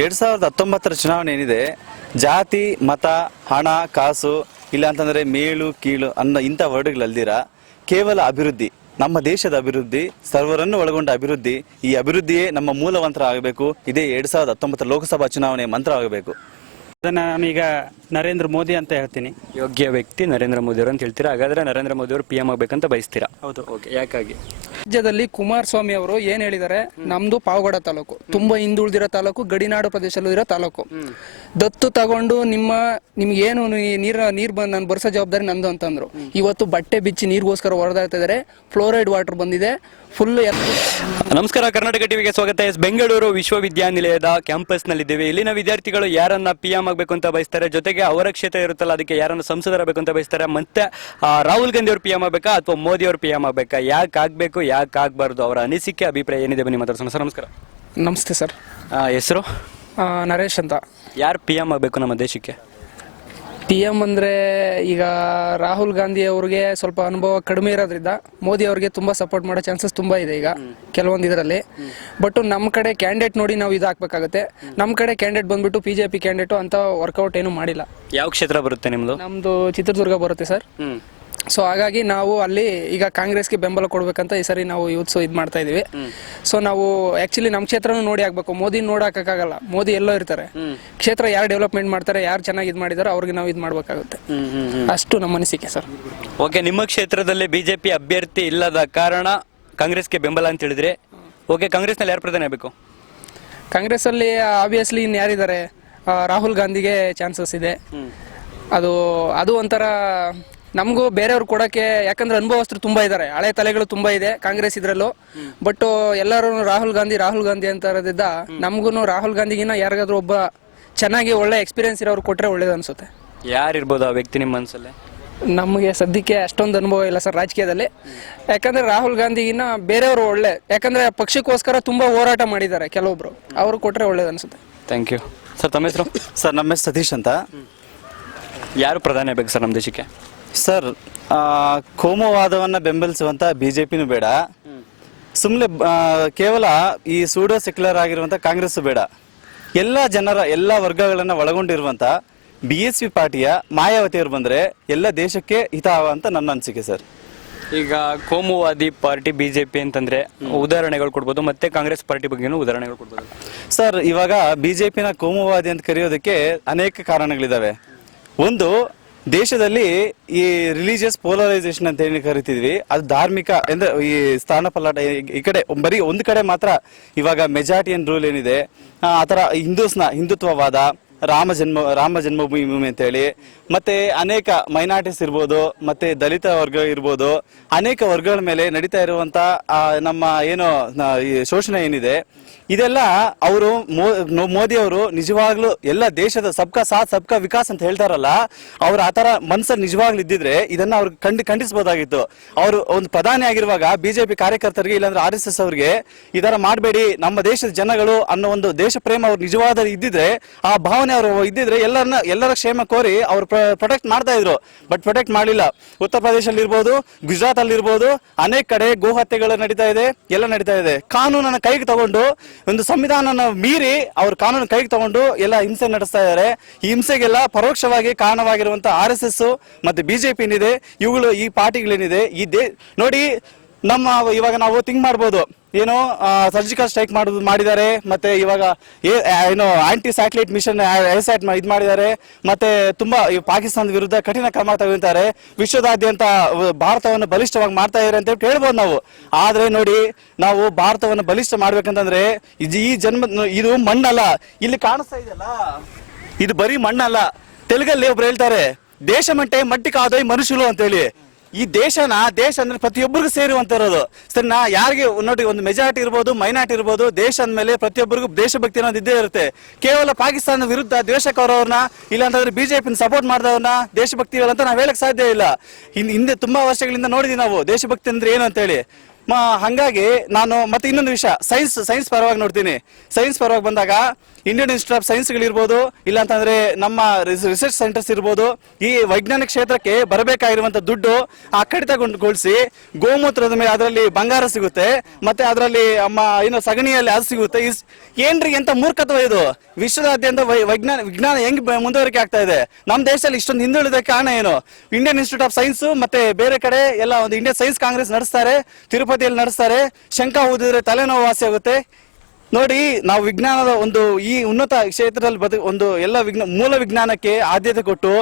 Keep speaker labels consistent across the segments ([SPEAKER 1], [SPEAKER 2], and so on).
[SPEAKER 1] ಎರಡ್ ಸಾವಿರದ ಹತ್ತೊಂಬತ್ತರ ಚುನಾವಣೆ ಏನಿದೆ, ಜಾತಿ, ಮತ, ಹಣ, ಕಾಸು, ಇಲ್ಲ ಅಂತಂದ್ರೆ ಮೇಲು, ಕೀಳು ಅನ್ನೋ ಇಂಥ ವರ್ಡ್ಗಳಲ್ದಿರ ಕೇವಲ ಅಭಿವೃದ್ಧಿ, ನಮ್ಮ ದೇಶದ ಅಭಿವೃದ್ಧಿ, ಸರ್ವರನ್ನು ಒಳಗೊಂಡ ಅಭಿವೃದ್ಧಿ, ಈ ಅಭಿವೃದ್ಧಿಯೇ ನಮ್ಮ ಮೂಲ ಮಂತ್ರ ಆಗಬೇಕು ಇದೇ ಎರಡ್ ಸಾವಿರದ ಹತ್ತೊಂಬತ್ತರ ಲೋಕಸಭಾ ಚುನಾವಣೆ ಮಂತ್ರ ಆಗಬೇಕು
[SPEAKER 2] ಅದನ್ನ ನಾನೀಗ ನರೇಂದ್ರ ಮೋದಿ ಅಂತ ಹೇಳ್ತೀನಿ.
[SPEAKER 3] ಯೋಗ್ಯ ವ್ಯಕ್ತಿ ನರೇಂದ್ರ ಮೋದಿ ಅವರು ಅಂತ ಹೇಳ್ತೀರಾ? ಹಾಗಾದ್ರೆ ನರೇಂದ್ರ ಮೋದಿ ಅವರು ಪಿ ಎಂ ಆಗ್ಬೇಕಂತ ಬಯಸ್ತೀರಾ?
[SPEAKER 2] ಹೌದು.
[SPEAKER 3] ಓಕೆ ಯಾಕಾಗಿ?
[SPEAKER 4] ರಾಜ್ಯದಲ್ಲಿ ಕುಮಾರಸ್ವಾಮಿ ಅವರು ಏನ್ ಹೇಳಿದ್ದಾರೆ ನಮ್ದು ಪಾವಗಡ ತಾಲೂಕು. ತುಂಬಾ ಹಿಂದುಳಿದಿರೋ ತಾಲೂಕು ಗಡಿನಾಡು ಪ್ರದೇಶದಲ್ಲಿರೋ ತಾಲೂಕು. ದತ್ತು ತಗೊಂಡು ನಿಮ್ಮ ನಿಮ್ಗೆ ಏನು ನೀರ್ ನೀರ್ ಬಂದ್ ನಾನು ಬರ್ಸೋ ಜವಾಬ್ದಾರಿ ನಂದು ಅಂತಂದ್ರು. ಇವತ್ತು ಬಟ್ಟೆ ಬಿಚ್ಚಿ ನೀರ್ಗೋಸ್ಕರ ಹೊರದಾಡ್ತಾ ಇದಾರೆ ಫ್ಲೋರೈಡ್ ವಾಟರ್ ಬಂದಿದೆ. ಫುಲ್
[SPEAKER 3] ನಮಸ್ಕಾರ ಕರ್ನಾಟಕ ಟಿವಿಗೆ ಸ್ವಾಗತ. ಎಸ್ ಬೆಂಗಳೂರು ವಿಶ್ವವಿದ್ಯಾನಿಲಯದ ಕ್ಯಾಂಪಸ್ ನಲ್ಲಿದ್ದೇವೆ ಇಲ್ಲಿನ ವಿದ್ಯಾರ್ಥಿಗಳು ಯಾರನ್ನ ಪಿ ಎಂ ಆಗಬೇಕು ಅಂತ ಬಯಸ್ತಾರೆ ಜೊತೆಗೆ ಅವರ ಕ್ಷೇತ್ರ ಇರುತ್ತಲ್ಲ ಅದಕ್ಕೆ ಯಾರನ್ನ ಸಂಸದರಾಗಬೇಕು ಅಂತ ಬಯಸ್ತಾರೆ ಮತ್ತೆ ರಾಹುಲ್ ಗಾಂಧಿ ಅವರು ಪಿ ಎಂ ಆಗಬೇಕಾ ಅಥವಾ ಮೋದಿ ಅವರು ಪಿ ಎಂ ಆಗಬೇಕಾ ಯಾಕೆ ಆಗಬೇಕು ಯಾಕೆ ಆಗಬಾರ್ದು ಅವರ ಅನಿಸಿಕೆ ಅಭಿಪ್ರಾಯ ಏನಿದೆ ಬನ್ನಿ ಮಾತಾಡ್ಸೋಣ. ಸರ್ ನಮಸ್ಕಾರ.
[SPEAKER 4] ನಮಸ್ತೆ ಸರ್.
[SPEAKER 3] ಹೆಸರು?
[SPEAKER 4] ನರೇಶ್ ಅಂತ.
[SPEAKER 3] ಯಾರು ಪಿ ಎಂ ಆಗಬೇಕು ನಮ್ಮ ದೇಶಕ್ಕೆ?
[SPEAKER 4] ಪಿ ಎಂ ಅಂದ್ರೆ ಈಗ ರಾಹುಲ್ ಗಾಂಧಿ ಅವ್ರಿಗೆ ಸ್ವಲ್ಪ ಅನುಭವ ಕಡಿಮೆ ಇರೋದ್ರಿಂದ ಮೋದಿ ಅವ್ರಿಗೆ ತುಂಬಾ ಸಪೋರ್ಟ್ ಮಾಡೋ ಚಾನ್ಸಸ್ ತುಂಬಾ ಇದೆ ಈಗ ಕೆಲವೊಂದು ಇದರಲ್ಲಿ. ಬಟ್ ನಮ್ಮ ಕಡೆ ಕ್ಯಾಂಡಿಡೇಟ್ ನೋಡಿ ನಾವು ಇದು ಹಾಕ್ಬೇಕಾಗುತ್ತೆ. ನಮ್ಮ ಕಡೆ ಕ್ಯಾಂಡಿಡೇಟ್ ಬಂದ್ಬಿಟ್ಟು ಪಿ ಜೆ ಪಿ ಕ್ಯಾಂಡಿಡೇಟ್ ಅಂತ ವರ್ಕೌಟ್ ಏನು ಮಾಡಿಲ್ಲ.
[SPEAKER 3] ಯಾವ ಕ್ಷೇತ್ರ ಬರುತ್ತೆ ನಿಮ್ದು?
[SPEAKER 4] ನಮ್ದು ಚಿತ್ರದುರ್ಗ ಬರುತ್ತೆ ಸರ್. ಸೊ ಹಾಗಾಗಿ ನಾವು ಅಲ್ಲಿ ಈಗ ಕಾಂಗ್ರೆಸ್ಗೆ ಬೆಂಬಲ ಕೊಡ್ಬೇಕಂತ ಈ ಸರಿ ನಾವು ಯೂತ್ಸ್ ಇದು ಮಾಡ್ತಾ ಇದೀವಿ. ಸೊ ನಾವು ಆಕ್ಚುಲಿ ನಮ್ಮ ಕ್ಷೇತ್ರನೂ ನೋಡಿ ಆಗ್ಬೇಕು. ಮೋದಿ ನೋಡಕ್ಕಾಗಲ್ಲ. ಮೋದಿ ಎಲ್ಲೋ ಇರ್ತಾರೆ. ಕ್ಷೇತ್ರ ಯಾರು ಡೆವಲಪ್ಮೆಂಟ್ ಮಾಡ್ತಾರೆ ಯಾರು ಚೆನ್ನಾಗಿ ಇದು ಮಾಡಿದಾರೋ ಅವ್ರಿಗೆ ನಾವು ಇದು ಮಾಡ್ಬೇಕಾಗುತ್ತೆ. ಅಷ್ಟು ನಮ್ಮ ಅನಿಸಿಕೆ ಸರ್
[SPEAKER 3] ಓಕೆ ನಿಮ್ಮ ಕ್ಷೇತ್ರದಲ್ಲಿ ಬಿಜೆಪಿ ಅಭ್ಯರ್ಥಿ ಇಲ್ಲದ ಕಾರಣ ಕಾಂಗ್ರೆಸ್ಗೆ ಬೆಂಬಲ ಅಂತ ಹೇಳಿದ್ರೆ. ಓಕೆ ಕಾಂಗ್ರೆಸ್ನಲ್ಲಿ ಯಾರು ಪ್ರಧಾನಿ ಆಗಬೇಕು?
[SPEAKER 4] ಕಾಂಗ್ರೆಸ್ ಅಲ್ಲಿ ಆಬ್ವಿಯಸ್ಲಿ ಇನ್ ಯಾರಿದ್ದಾರೆ? ರಾಹುಲ್ ಗಾಂಧಿಗೆ ಚಾನ್ಸಸ್ ಇದೆ. ಅದು ಅದು ಒಂಥರ ನಮಗೂ ಬೇರೆಯವ್ರು ಕೊಡೋಕ್ಕೆ ಯಾಕಂದ್ರೆ ಅನುಭವಸ್ಥರು ತುಂಬಾ ಇದ್ದಾರೆ ಹಳೆ ತಲೆಗಳು ತುಂಬಾ ಇದೆ ಕಾಂಗ್ರೆಸ್ ಇದ್ರಲ್ಲೂ. ಬಟ್ ಎಲ್ಲರೂ ರಾಹುಲ್ ಗಾಂಧಿ ರಾಹುಲ್ ಗಾಂಧಿ ಅಂತ ಇರೋದಿದ್ದ ನಮಗೂ ರಾಹುಲ್ ಗಾಂಧಿಗಿನ ಯಾರಿಗಾದ್ರೂ ಒಬ್ಬ ಚೆನ್ನಾಗಿ ಒಳ್ಳೆ ಎಕ್ಸ್ಪೀರಿಯನ್ಸ್ ಇರೋರು ಕೊಟ್ಟರೆ ಒಳ್ಳೇದು ಅನ್ಸುತ್ತೆ.
[SPEAKER 3] ಯಾರಿರ್ಬೋದು ಆ ವ್ಯಕ್ತಿ ನಿಮ್ಮ ಮನಸ್ಸಲ್ಲಿ
[SPEAKER 4] ನಮಗೆ ಸದ್ಯಕ್ಕೆ ಅಷ್ಟೊಂದು ಅನುಭವ ಇಲ್ಲ ಸರ್ ರಾಜಕೀಯದಲ್ಲಿ. ಯಾಕಂದ್ರೆ ರಾಹುಲ್ ಗಾಂಧಿಗಿನ್ನ ಬೇರೆಯವರು ಒಳ್ಳೆ ಯಾಕಂದ್ರೆ ಪಕ್ಷಕ್ಕೋಸ್ಕರ ತುಂಬಾ ಹೋರಾಟ ಮಾಡಿದ್ದಾರೆ ಕೆಲವೊಬ್ರು. ಅವರು ಕೊಟ್ಟರೆ ಒಳ್ಳೇದು ಅನ್ಸುತ್ತೆ.
[SPEAKER 3] ಥ್ಯಾಂಕ್ ಯು ಸರ್ ತಮ್ಮ ಹೆಸರು?
[SPEAKER 1] ಸರ್ ನಮ್ಮ ಹೆಸರು ಸತೀಶ್ ಅಂತ.
[SPEAKER 3] ಯಾರು ಪ್ರಧಾನಿ ಬೇಕು ಸರ್ ನಮ್ಮ ದೇಶಕ್ಕೆ?
[SPEAKER 1] ಸರ್ ಕೋಮುವಾದವನ್ನು ಬೆಂಬಲಿಸುವಂಥ ಬಿ ಬೆಂಬಲಿಸುವಂತ ಪಿನೂ ಬೇಡ. ಸುಮ್ಮನೆ ಕೇವಲ ಈ ಸೂಡೋ ಸೆಕ್ಯುಲರ್ ಆಗಿರುವಂತ ಕಾಂಗ್ರೆಸ್ ಬೇಡ. ಎಲ್ಲ ಜನರ ಎಲ್ಲ ವರ್ಗಗಳನ್ನ ಒಳಗೊಂಡಿರುವಂತ ಬಿ ಎಸ್ ಪಿ ಪಾರ್ಟಿಯ ಮಾಯಾವತಿಯವರು ಬಂದ್ರೆ ಎಲ್ಲ ದೇಶಕ್ಕೆ ಹಿತ ಅಂತ ನನ್ನ ಅನಿಸಿಕೆ ಸರ್.
[SPEAKER 3] ಈಗ ಕೋಮುವಾದಿ ಪಾರ್ಟಿ ಬಿಜೆಪಿ ಅಂತಂದ್ರೆ ಉದಾಹರಣೆಗಳು ಕೊಡ್ಬೋದು ಮತ್ತೆ ಕಾಂಗ್ರೆಸ್ ಪಾರ್ಟಿ ಬಗ್ಗೆನೂ ಉದಾಹರಣೆಗಳು ಕೊಡ್ಬೋದು.
[SPEAKER 1] ಸರ್ ಇವಾಗ ಬಿಜೆಪಿನ ಕೋಮುವಾದಿ ಅಂತ ಕರೆಯೋದಕ್ಕೆ ಅನೇಕ ಕಾರಣಗಳಿದಾವೆ. ಒಂದು, ದೇಶದಲ್ಲಿ ಈ ರಿಲಿಜಿಯಸ್ ಪೋಲರೈಸೇಷನ್ ಅಂತ ಹೇಳಿ ಕರಿತಿದ್ವಿ. ಅದು ಧಾರ್ಮಿಕ ಅಂದ್ರೆ ಈ ಸ್ಥಾನ ಪಲ್ಲಾಟ ಈ- ಕಡೆ, ಬರೀ ಒಂದು ಕಡೆ ಮಾತ್ರ ಇವಾಗ ಮೆಜಾರಿಟಿಯನ್ ರೂಲ್ ಏನಿದೆ. ಆ ಥರ ಹಿಂದೂಸ್ನ ಹಿಂದುತ್ವವಾದ ರಾಮ ಜನ್ಮ, ರಾಮ ಜನ್ಮಭೂಮಿ ಅಂತ ಹೇಳಿ. ಮತ್ತೆ ಅನೇಕ ಮೈನಾರಿಟೀಸ್ ಇರ್ಬೋದು, ಮತ್ತೆ ದಲಿತ ವರ್ಗ ಇರ್ಬೋದು, ಅನೇಕ ವರ್ಗಗಳ ಮೇಲೆ ನಡೀತಾ ಇರುವಂತ ನಮ್ಮ ಏನು ಶೋಷಣೆ ಏನಿದೆ, ಇದೆಲ್ಲ ಅವರು ಮೋದಿ ಅವರು ನಿಜವಾಗ್ಲೂ ಎಲ್ಲ ದೇಶದ ಸಬ್ಕಾ ಸಾಥ್, ಸಬ್ಕಾ ವಿಕಾಸ್ ಅಂತ ಹೇಳ್ತಾರಲ್ಲ, ಅವ್ರ ಆತರ ಮನ್ಸಲ್ಲಿ ನಿಜವಾಗ್ಲೂ ಇದ್ದಿದ್ರೆ ಇದನ್ನ ಅವ್ರು ಖಂಡಿ ಖಂಡಿಸಬಹುದಾಗಿತ್ತು ಅವರು ಒಂದು ಪ್ರಧಾನಿ ಆಗಿರುವಾಗ ಬಿಜೆಪಿ ಕಾರ್ಯಕರ್ತರಿಗೆ ಇಲ್ಲಾಂದ್ರೆ ಆರ್ ಎಸ್ ಎಸ್ ಅವ್ರಿಗೆ ಇದರ ಮಾಡಬೇಡಿ, ನಮ್ಮ ದೇಶದ ಜನಗಳು ಅನ್ನೋ ಒಂದು ದೇಶ ಪ್ರೇಮ ಅವ್ರು ನಿಜವಾದ ಇದ್ದಿದ್ರೆ ಆ ಭಾವನೆ ಅವರು ಇದ್ದಿದ್ರೆ ಎಲ್ಲರನ್ನ, ಎಲ್ಲರ ಕ್ಷೇಮ ಕೋರಿ ಅವ್ರು ಪ್ರೊಟೆಕ್ಟ್ ಮಾಡ್ತಾ ಇದ್ರು. ಬಟ್ ಪ್ರೊಟೆಕ್ಟ್ ಮಾಡಲಿಲ್ಲ. ಉತ್ತರ ಪ್ರದೇಶದಲ್ಲಿ ಇರ್ಬೋದು ಗುಜರಾತ್ ಅಲ್ಲಿ ಇರ್ಬೋದು, ಅನೇಕ ಕಡೆ ಗೋ ಹತ್ಯೆಗಳು ನಡೀತಾ ಇದೆ, ಎಲ್ಲ ನಡೀತಾ ಇದೆ. ಕಾನೂನನ್ನ ಕೈಗೆ ತಗೊಂಡು, ಒಂದು ಸಂವಿಧಾನನ ಮೀರಿ ಅವರು ಕಾನೂನು ಕೈಗೆ ತಗೊಂಡು ಎಲ್ಲ ಹಿಂಸೆ ನಡೆಸ್ತಾ ಇದ್ದಾರೆ ಈ ಹಿಂಸೆಗೆಲ್ಲ ಪರೋಕ್ಷವಾಗಿ ಕಾರಣವಾಗಿರುವಂತಹ ಆರ್ ಎಸ್ ಎಸ್ ಮತ್ತೆ ಬಿಜೆಪಿ ಏನಿದೆ, ಇವುಗಳು ಈ ಪಾರ್ಟಿಗಳೇನಿದೆ, ಈ ದೇ, ನೋಡಿ ನಮ್ಮ ಇವಾಗ ನಾವು ಥಿಂಕ್ ಮಾಡ್ಬೋದು. ಏನು ಸರ್ಜಿಕಲ್ ಸ್ಟ್ರೈಕ್ ಮಾಡೋದು ಮಾಡಿದ್ದಾರೆ, ಮತ್ತೆ ಇವಾಗ ಏನು ಆಂಟಿ ಸ್ಯಾಟಲೈಟ್ ಮಿಷನ್ ಎಸ್ಯಾಟ್ ಇದು ಮಾಡಿದ್ದಾರೆ, ಮತ್ತೆ ತುಂಬಾ ಪಾಕಿಸ್ತಾನದ ವಿರುದ್ಧ ಕಠಿಣ ಕ್ರಮ ತಗೊಳ್ತಾರೆ ವಿಶ್ವದಾದ್ಯಂತ ಭಾರತವನ್ನು ಬಲಿಷ್ಠವಾಗಿ ಮಾಡ್ತಾ ಇದ್ದಾರೆ ಅಂತ ಹೇಳಿ ಹೇಳ್ಬೋದು ನಾವು. ಆದ್ರೆ ನೋಡಿ, ನಾವು ಭಾರತವನ್ನು ಬಲಿಷ್ಠ ಮಾಡ್ಬೇಕಂತಂದ್ರೆ ಈ ಜನ್ಮ, ಇದು ಮಣ್ಣಲ್ಲ. ಇಲ್ಲಿ ಕಾಣಿಸ್ತಾ ಇದೆಯಲ್ಲ? ಇದು ಬರೀ ಮಣ್ಣಲ್ಲ. ತೆಲುಗಲ್ಲಿ ಒಬ್ರು ಹೇಳ್ತಾರೆ, ದೇಶ ಮಟ್ಟೆ ಮಟ್ಟಿ ಕಾದೋಯ್ ಮನುಷ್ಯರು ಅಂತ ಹೇಳಿ ಈ ದೇಶನ, ದೇಶ ಅಂದ್ರೆ ಪ್ರತಿಯೊಬ್ಬರಿಗೂ ಸೇರುವಂತಿರೋದು ಸರಿ, ನಾ ಯಾರಿಗೆ ನೋಡಿ ಒಂದು ಮೆಜಾರಿಟಿ ಇರ್ಬೋದು, ಮೈನಾರಿಟಿ ಇರ್ಬೋದು, ದೇಶ ಅಂದ್ಮೇಲೆ ಪ್ರತಿಯೊಬ್ಬರಿಗೂ ದೇಶಭಕ್ತಿ ಅನ್ನೋದು ಇದ್ದೇ ಇರುತ್ತೆ. ಕೇವಲ ಪಾಕಿಸ್ತಾನ ವಿರುದ್ಧ ದ್ವೇಷಕರವ್ರನ್ನ ಇಲ್ಲಾಂತಂದ್ರೆ ಬಿಜೆಪಿ ಸಪೋರ್ಟ್ ಮಾಡಿದವ್ರನ್ನ ದೇಶಭಕ್ತಿ ಅಂತ ನಾವು ಹೇಳಕ್ ಸಾಧ್ಯ ಇಲ್ಲ. ಹಿಂದ್- ತುಂಬಾ ವರ್ಷಗಳಿಂದ ನೋಡಿದೀವಿ ನಾವು, ದೇಶಭಕ್ತಿ ಅಂದ್ರೆ ಏನು ಅಂತೇಳಿ. ಹಂಗಾಗಿ ನಾನು ಮತ್ತೆ ಇನ್ನೊಂದು ವಿಷಯ ಸೈನ್ಸ್ ಸೈನ್ಸ್ ಪರವಾಗಿ ನೋಡ್ತೀನಿ. ಸೈನ್ಸ್ ಪರವಾಗಿ ಬಂದಾಗ ಇಂಡಿಯನ್ ಇನ್ಸ್ಟಿಟ್ಯೂಟ್ ಆಫ್ ಸೈನ್ಸ್ಗಳಿರ್ಬೋದು ಇಲ್ಲ ಅಂತಂದ್ರೆ ನಮ್ಮ ರಿಸರ್ಚ್ ಸೆಂಟರ್ಸ್ ಇರ್ಬೋದು, ಈ ವೈಜ್ಞಾನಿಕ ಕ್ಷೇತ್ರಕ್ಕೆ ಬರಬೇಕಾಗಿರುವಂತ ದುಡ್ಡು ಆ ಕಡಿತಗೊಂಡುಗೊಳಿಸಿ ಗೋಮೂತ್ರದ ಮೇಲೆ ಅದರಲ್ಲಿ ಬಂಗಾರ ಸಿಗುತ್ತೆ, ಮತ್ತೆ ಅದರಲ್ಲಿ ಅಮ್ಮ ಏನು ಸಗಣಿಯಲ್ಲಿ ಅದು ಸಿಗುತ್ತೆ. ಏನ್ರಿ ಎಂತ ಮೂರ್ಖತ್ವ ಇದು? ವಿಶ್ವದಾದ್ಯಂತ ವೈಜ್ಞಾನ, ವಿಜ್ಞಾನ ಹೆಂಗ್ ಮುಂದುವರಿಕೆ ಆಗ್ತಾ ಇದೆ? ನಮ್ಮ ದೇಶದಲ್ಲಿ ಇಷ್ಟೊಂದು ಹಿಂದುಳಿದ ಕಾರಣ ಏನು? ಇಂಡಿಯನ್ ಇನ್ಸ್ಟಿಟ್ಯೂಟ್ ಆಫ್ ಸೈನ್ಸ್ ಮತ್ತೆ ಬೇರೆ ಕಡೆ ಎಲ್ಲ ಒಂದು ಇಂಡಿಯನ್ ಸೈನ್ಸ್ ಕಾಂಗ್ರೆಸ್ ನಡೆಸ್ತಾರೆ, ತಿರುಪತಿಯಲ್ಲಿ ನಡೆಸ್ತಾರೆ ಶಂಕ ಊದಿದ್ರೆ ತಲೆನೋವು ವಾಸಿ ಆಗುತ್ತೆ. ನೋಡಿ, ನಾವು ವಿಜ್ಞಾನದ ಒಂದು ಈ ಉನ್ನತ ಕ್ಷೇತ್ರದಲ್ಲಿ ಬದು, ಒಂದು ಎಲ್ಲ ವಿಜ್ಞಾನ ಮೂಲ ವಿಜ್ಞಾನಕ್ಕೆ ಆದ್ಯತೆ ಕೊಟ್ಟು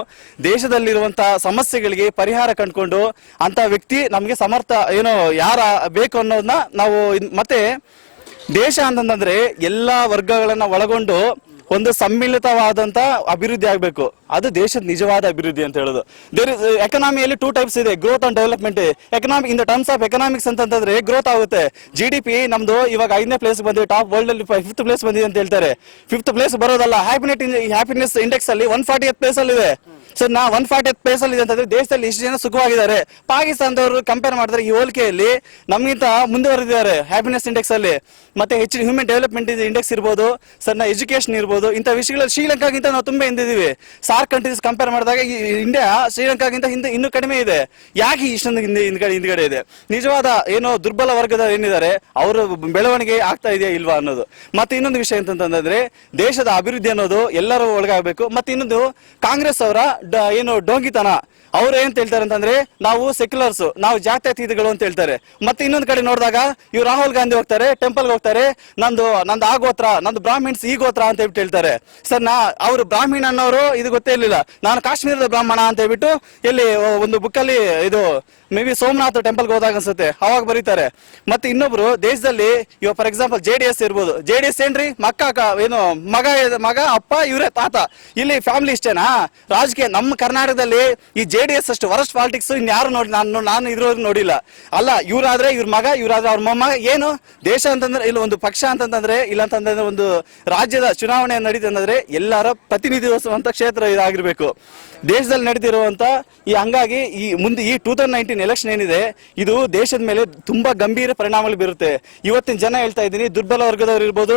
[SPEAKER 1] ದೇಶದಲ್ಲಿರುವಂಥ ಸಮಸ್ಯೆಗಳಿಗೆ ಪರಿಹಾರ ಕಂಡುಕೊಂಡು ಅಂತ ವ್ಯಕ್ತಿ ನಮಗೆ ಸಮರ್ಥ, ಏನು, ಯಾರ ಬೇಕು ಅನ್ನೋದನ್ನ ನಾವು ಮತ್ತೆ ದೇಶ ಅಂತಂದ್ರೆ ಎಲ್ಲ ವರ್ಗಗಳನ್ನ ಒಳಗೊಂಡು ಒಂದು ಸಮ್ಮಿಳಿತವಾದಂತ ಅಭಿವೃದ್ಧಿ ಆಗಬೇಕು. ಅದು ದೇಶದ ನಿಜವಾದ ಅಭಿವೃದ್ಧಿ ಅಂತ ಹೇಳೋದು. ದೇರ್ ಇಸ್ ಎಕನಾಮಿಯಲ್ಲಿ ಟೂ ಟೈಪ್ಸ್ ಇದೆ growth and development economic in the terms of economics ಅಂತಂದ್ರೆ ಗ್ರೋತ್ ಆಗುತ್ತೆ? ಜಿ ಡಿ ಪಿ ನಮ್ದು ಇವಾಗ ಐದನೇ ಪ್ಲೇಸ್ ಬಂದಿದೆ ಟಾಪ್ ವರ್ಲ್ಡ್ ಅಲ್ಲಿ ಫಿಫ್ತ್ ಪ್ಲೇಸ್ ಬಂದಿದೆ ಅಂತ ಹೇಳ್ತಾರೆ. ಫಿಫ್ತ್ ಪ್ಲೇಸ್ ಬರೋದಲ್ಲ ಹ್ಯಾಪಿನೆಟ್ ಹ್ಯಾಪಿನೆಸ್ ಇಂಡೆಕ್ಸ್ ಅಲ್ಲಿ ಒನ್ ಫಾರ್ಟಿ ಪ್ಲೇಸ್ ಅಲ್ಲಿ ಇದೆ ಸೊ ನಾ ಒನ್ ಫಾರ್ಟಿ ಪ್ಲೇಸ್ ಅಲ್ಲಿ ಇದೆ ಅಂತಂದ್ರೆ ದೇಶದಲ್ಲಿ ಇಷ್ಟು ಜನ ಸುಖವಾಗಿದ್ದಾರೆ. ಪಾಕಿಸ್ತಾನದವರು ಕಂಪೇರ್ ಮಾಡಿದ್ರೆ ಈ ಹೋಲಿಕೆಯಲ್ಲಿ. ನಮಗಿಂತ ಮುಂದುವರೆದಿದ್ದಾರೆ ಹ್ಯಾಪಿನೆಸ್ ಇಂಡೆಕ್ಸ್ ಅಲ್ಲಿ. ಮತ್ತೆ ಹೆಚ್ಚಿನ ಹ್ಯೂಮನ್ ಡೆವಲಪ್ಮೆಂಟ್ ಇಂಡೆಕ್ಸ್ ಇರ್ಬೋದು ಸರ್ ನಾ ಎಜುಕೇಶನ್ ಇರ್ಬೋದು, ಇಂಥ ವಿಷಯಗಳಲ್ಲಿ ಶ್ರೀಲಂಕಾಗಿಂತ ನಾವು ತುಂಬಾ ಹಿಂದಿದ್ದೀವಿ. ಸಾರ್ ಕಂಟ್ರೀಸ್ ಕಂಪೇರ್ ಮಾಡಿದಾಗ ಇಂಡಿಯಾ ಶ್ರೀಲಂಕಾಗಿಂತ ಹಿಂದೆ ಇನ್ನೂ ಕಡಿಮೆ ಇದೆ. ಯಾಕೆ ಇಷ್ಟೊಂದು ಹಿಂದೆ ಹಿಂದ್ಗಡೆ ಹಿಂದ್ಗಡೆ ಇದೆ? ನಿಜವಾದ ಏನೋ ದುರ್ಬಲ ವರ್ಗದ ಏನಿದ್ದಾರೆ, ಅವರು ಬೆಳವಣಿಗೆ ಆಗ್ತಾ ಇದೆಯಾ ಇಲ್ವಾ ಅನ್ನೋದು. ಮತ್ತೆ ಇನ್ನೊಂದು ವಿಷಯ ಅಂತಂತಂದ್ರೆ ದೇಶದ ಅಭಿವೃದ್ಧಿ ಅನ್ನೋದು ಎಲ್ಲರೂ ಒಳಗಾಗಬೇಕು. ಮತ್ತೆ ಇನ್ನೊಂದು ಕಾಂಗ್ರೆಸ್ ಅವರ ಡ- ಏನು, ಡೋಂಗಿತನ. ಅವ್ರು ಏನ್ ಹೇಳ್ತಾರೆ ಅಂತಂದ್ರೆ, ನಾವು ಸೆಕ್ಯುಲರ್ಸ್ ನಾವು ಜಾತ್ಯತೀತಗಳು ಅಂತ ಹೇಳ್ತಾರೆ. ಮತ್ತೆ ಇನ್ನೊಂದ್ ಕಡೆ ನೋಡಿದಾಗ, ಇವ್ರು ರಾಹುಲ್ ಗಾಂಧಿ ಹೋಗ್ತಾರೆ ಟೆಂಪಲ್ ಹೋಗ್ತಾರೆ, ನಂದು ನಂದು ಆ ಗೋತ್ರ, ನಂದು ಬ್ರಾಹ್ಮಿಣ್ಸ್ ಈ ಗೋತ್ರ ಅಂತ ಹೇಳ್ಬಿಟ್ಟು ಹೇಳ್ತಾರೆ. ಸರ್, ನಾ, ಅವ್ರು ಬ್ರಾಹ್ಮಣ ಅನ್ನೋರು, ಇದು ಗೊತ್ತೇ ಇರ್ಲಿಲ್ಲ. ನಾನು ಕಾಶ್ಮೀರದ ಬ್ರಾಹ್ಮಣ ಅಂತ ಹೇಳ್ಬಿಟ್ಟು, ಇಲ್ಲಿ ಒಂದು ಬುಕ್ಕಲ್ಲಿ ಇದು ಮೇ ಬಿ ಸೋಮನಾಥ್ ಟೆಂಪಲ್ಗೆ ಹೋದಾಗ ಅನ್ಸುತ್ತೆ. ಅವಾಗ ಬರೀತಾರೆ. ಮತ್ತೆ ಇನ್ನೊಬ್ರು ದೇಶದಲ್ಲಿ ಇವಾಗ for example J D S ಇರ್ಬೋದು. ಜೆ ಡಿ ಎಸ್ ಏನ್ರಿ? ಮಕ್ಕ ಏನು, ಮಗ ಮಗ, ಅಪ್ಪ, ಇವರೇ, ತಾತ. ಇಲ್ಲಿ ಫ್ಯಾಮಿಲಿ ಇಷ್ಟೇನಾ? ರಾಜಕೀಯ ನಮ್ಮ ಕರ್ನಾಟಕದಲ್ಲಿ ಈ ಜೆ ಡಿ ಎಸ್ ಅಷ್ಟು ವರಸ್ಟ್ ಪಾಲಿಟಿಕ್ಸ್ ಇನ್ಯಾರು ನೋಡಿ ನಾನು ನಾನು ಇದ್ರವರೆಗೂ ನೋಡಿಲ್ಲ. ಅಲ್ಲ, ಇವ್ರಾದ್ರೆ ಇವ್ರ ಮಗ, ಇವ್ರಾದ್ರೆ ಅವ್ರ ಮೊಮ್ಮಗ. ಏನು? ದೇಶ ಅಂತಂದ್ರೆ ಇಲ್ಲ, ಒಂದು ಪಕ್ಷ ಅಂತಂದ್ರೆ ಇಲ್ಲ ಅಂತಂದ್ರೆ ಒಂದು ರಾಜ್ಯದ ಚುನಾವಣೆ ನಡೀತಂದ್ರೆ ಅಂತಂದ್ರೆ ಎಲ್ಲರ ಪ್ರತಿನಿಧಿಸುವಂತ ಕ್ಷೇತ್ರ ಇದಾಗಿರ್ಬೇಕು. ದೇಶದಲ್ಲಿ ನಡೆದಿರುವಂತ ಈ ಹಂಗಾಗಿ ಈ ಮುಂದೆ ಈ ಟೂ ತೌಸಂಡ್ ನೈನ್ಟೀನ್ ಎಲೆಕ್ಷನ್ ಏನಿದೆ, ಇದು ದೇಶದ ಮೇಲೆ ತುಂಬಾ ಗಂಭೀರ ಪರಿಣಾಮಗಳು ಬೀರುತ್ತೆ. ಇವತ್ತಿನ ಜನ ಹೇಳ್ತಾ ಇದ್ದೀನಿ, ದುರ್ಬಲ ವರ್ಗದವ್ರು ಇರ್ಬೋದು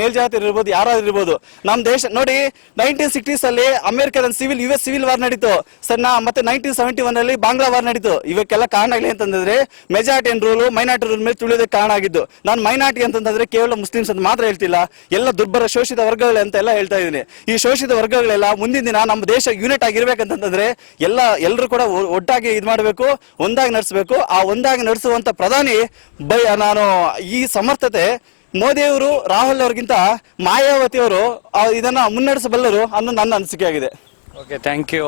[SPEAKER 1] ಮೇಲ್ಜಾತಿ ಇರ್ಬೋದು, ಯಾರಾದ್ರೂ ಇರ್ಬೋದು. ನಮ್ಮ ದೇಶ, ನೋಡಿ ನೈನ್ಟೀನ್ ಸಿಕ್ಸ್ಟೀಸ್ ಅಲ್ಲಿ ಅಮೆರಿಕದ civil U S civil war ನಡೀತು. ಸಣ್ಣ ಮತ್ತೆ ನೈನ್ಟೀನ್ ಸೆವೆಂಟಿ ಒನ್ ಅಲ್ಲಿ ಬಾಂಗ್ಲಾ ವಾರ್ ನಡೀತು. ಇವಕ್ಕೆಲ್ಲ ಕಾರಣಗಳು ಅಂತಂದ್ರೆ ಮೆಜಾರಿಟಿ ರೂಲ್ ಮೈನಾರಿಟಿ ರೂಲ್ ಮೇಲೆ ತುಳಿಯೋದಕ್ಕೆ ಕಾರಣ ಆಗಿದ್ದು. ನಾನು ಮೈನಾರಿಟಿ ಅಂತಂದ್ರೆ ಕೇವಲ ಮುಸ್ಲಿಮ್ಸ್ ಅಂತ ಮಾತ್ರ ಹೇಳ್ತಿಲ್ಲ. ಎಲ್ಲ ದುರ್ಬಲ, ಶೋಷಿತ ವರ್ಗಗಳು ಅಂತ ಎಲ್ಲ ಹೇಳ್ತಾ ಇದ್ದೀನಿ. ಈ ಶೋಷಿತ ವರ್ಗಗಳೆಲ್ಲ ಮುಂದಿನ ದಿನ ನಮ್ಮ ದೇಶ ಯೂನಿಟ್ ಆಗಿರ್ಬೇಕಂತಂದ್ರೆ, ಎಲ್ಲ ಎಲ್ಲರೂ ಕೂಡ ಒಟ್ಟಾಗಿ ಇದು ಮಾಡಬೇಕು. ಒಂದಾಗಿ ನಡೆಸಬೇಕು. ಆ ಒಂದಾಗಿ ನಡೆಸುವಂತ ಪ್ರಧಾನಿ ಬೈ ನಾನು ಈ ಸಮರ್ಥತೆ ಮೋದಿಯವರು ರಾಹುಲ್ ಅವ್ರಿಗಿಂತ ಮಾಯಾವತಿ ಅವರು ಇದನ್ನ ಮುನ್ನಡೆಸಬಲ್ಲರು ಅನ್ನೋ ನನ್ನ ಅನಿಸಿಕೆ ಆಗಿದೆ
[SPEAKER 3] ಓಕೆ ಥ್ಯಾಂಕ್ ಯು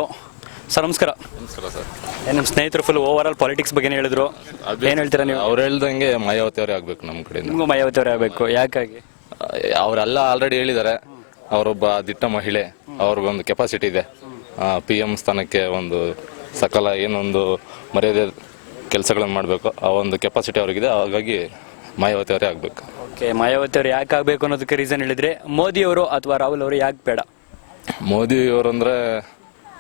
[SPEAKER 3] ಸರ್ ನಮಸ್ಕಾರ.
[SPEAKER 5] ನಮಸ್ಕಾರ ಸರ್
[SPEAKER 3] ಏನು ನಿಮ್ಮ ಸ್ನೇಹಿತರು ಫುಲ್ ಓವರ್ ಆಲ್ ಪಾಲಿಟಿಕ್ಸ್ ಬಗ್ಗೆ ಹೇಳಿದ್ರು. ಏನು ಹೇಳ್ತೀರಾ ನೀವು?
[SPEAKER 5] ಅವ್ರು ಹೇಳ್ದಂಗೆ ಮಾಯಾವತಿ ಅವರೇ ಆಗ್ಬೇಕು ನಮ್ಮ ಕಡೆ
[SPEAKER 3] ನಿಮಗೂ ಮಾಯಾವತಿ ಅವರೇ ಆಗಬೇಕು. ಯಾಕಾಗಿ?
[SPEAKER 5] ಅವರೆಲ್ಲ ಆಲ್ರೆಡಿ ಹೇಳಿದ್ದಾರೆ. ಅವರೊಬ್ಬ ದಿಟ್ಟ ಮಹಿಳೆ ಅವ್ರಿಗೊಂದು ಕೆಪಾಸಿಟಿ ಇದೆ. ಪಿ ಎಂ ಸ್ಥಾನಕ್ಕೆ ಒಂದು ಸಕಲ ಏನೊಂದು ಮರ್ಯಾದೆ ಕೆಲಸಗಳನ್ನು ಮಾಡಬೇಕು ಆ ಒಂದು ಕೆಪಾಸಿಟಿ ಅವರಿಗಿದೆ ಹಾಗಾಗಿ ಮಾಯಾವತಿ ಅವರೇ ಆಗಬೇಕು.
[SPEAKER 3] ಓಕೆ ಮಾಯಾವತಿ ಅವರು ಯಾಕೆ ಆಗಬೇಕು ಅನ್ನೋದಕ್ಕೆ ರೀಸನ್ ಹೇಳಿದ್ರೆ ಮೋದಿ ಅವರು ಅಥವಾ ರಾಹುಲ್ ಅವರು ಯಾಕೆ ಬೇಡ?
[SPEAKER 5] ಮೋದಿ ಅಂದರೆ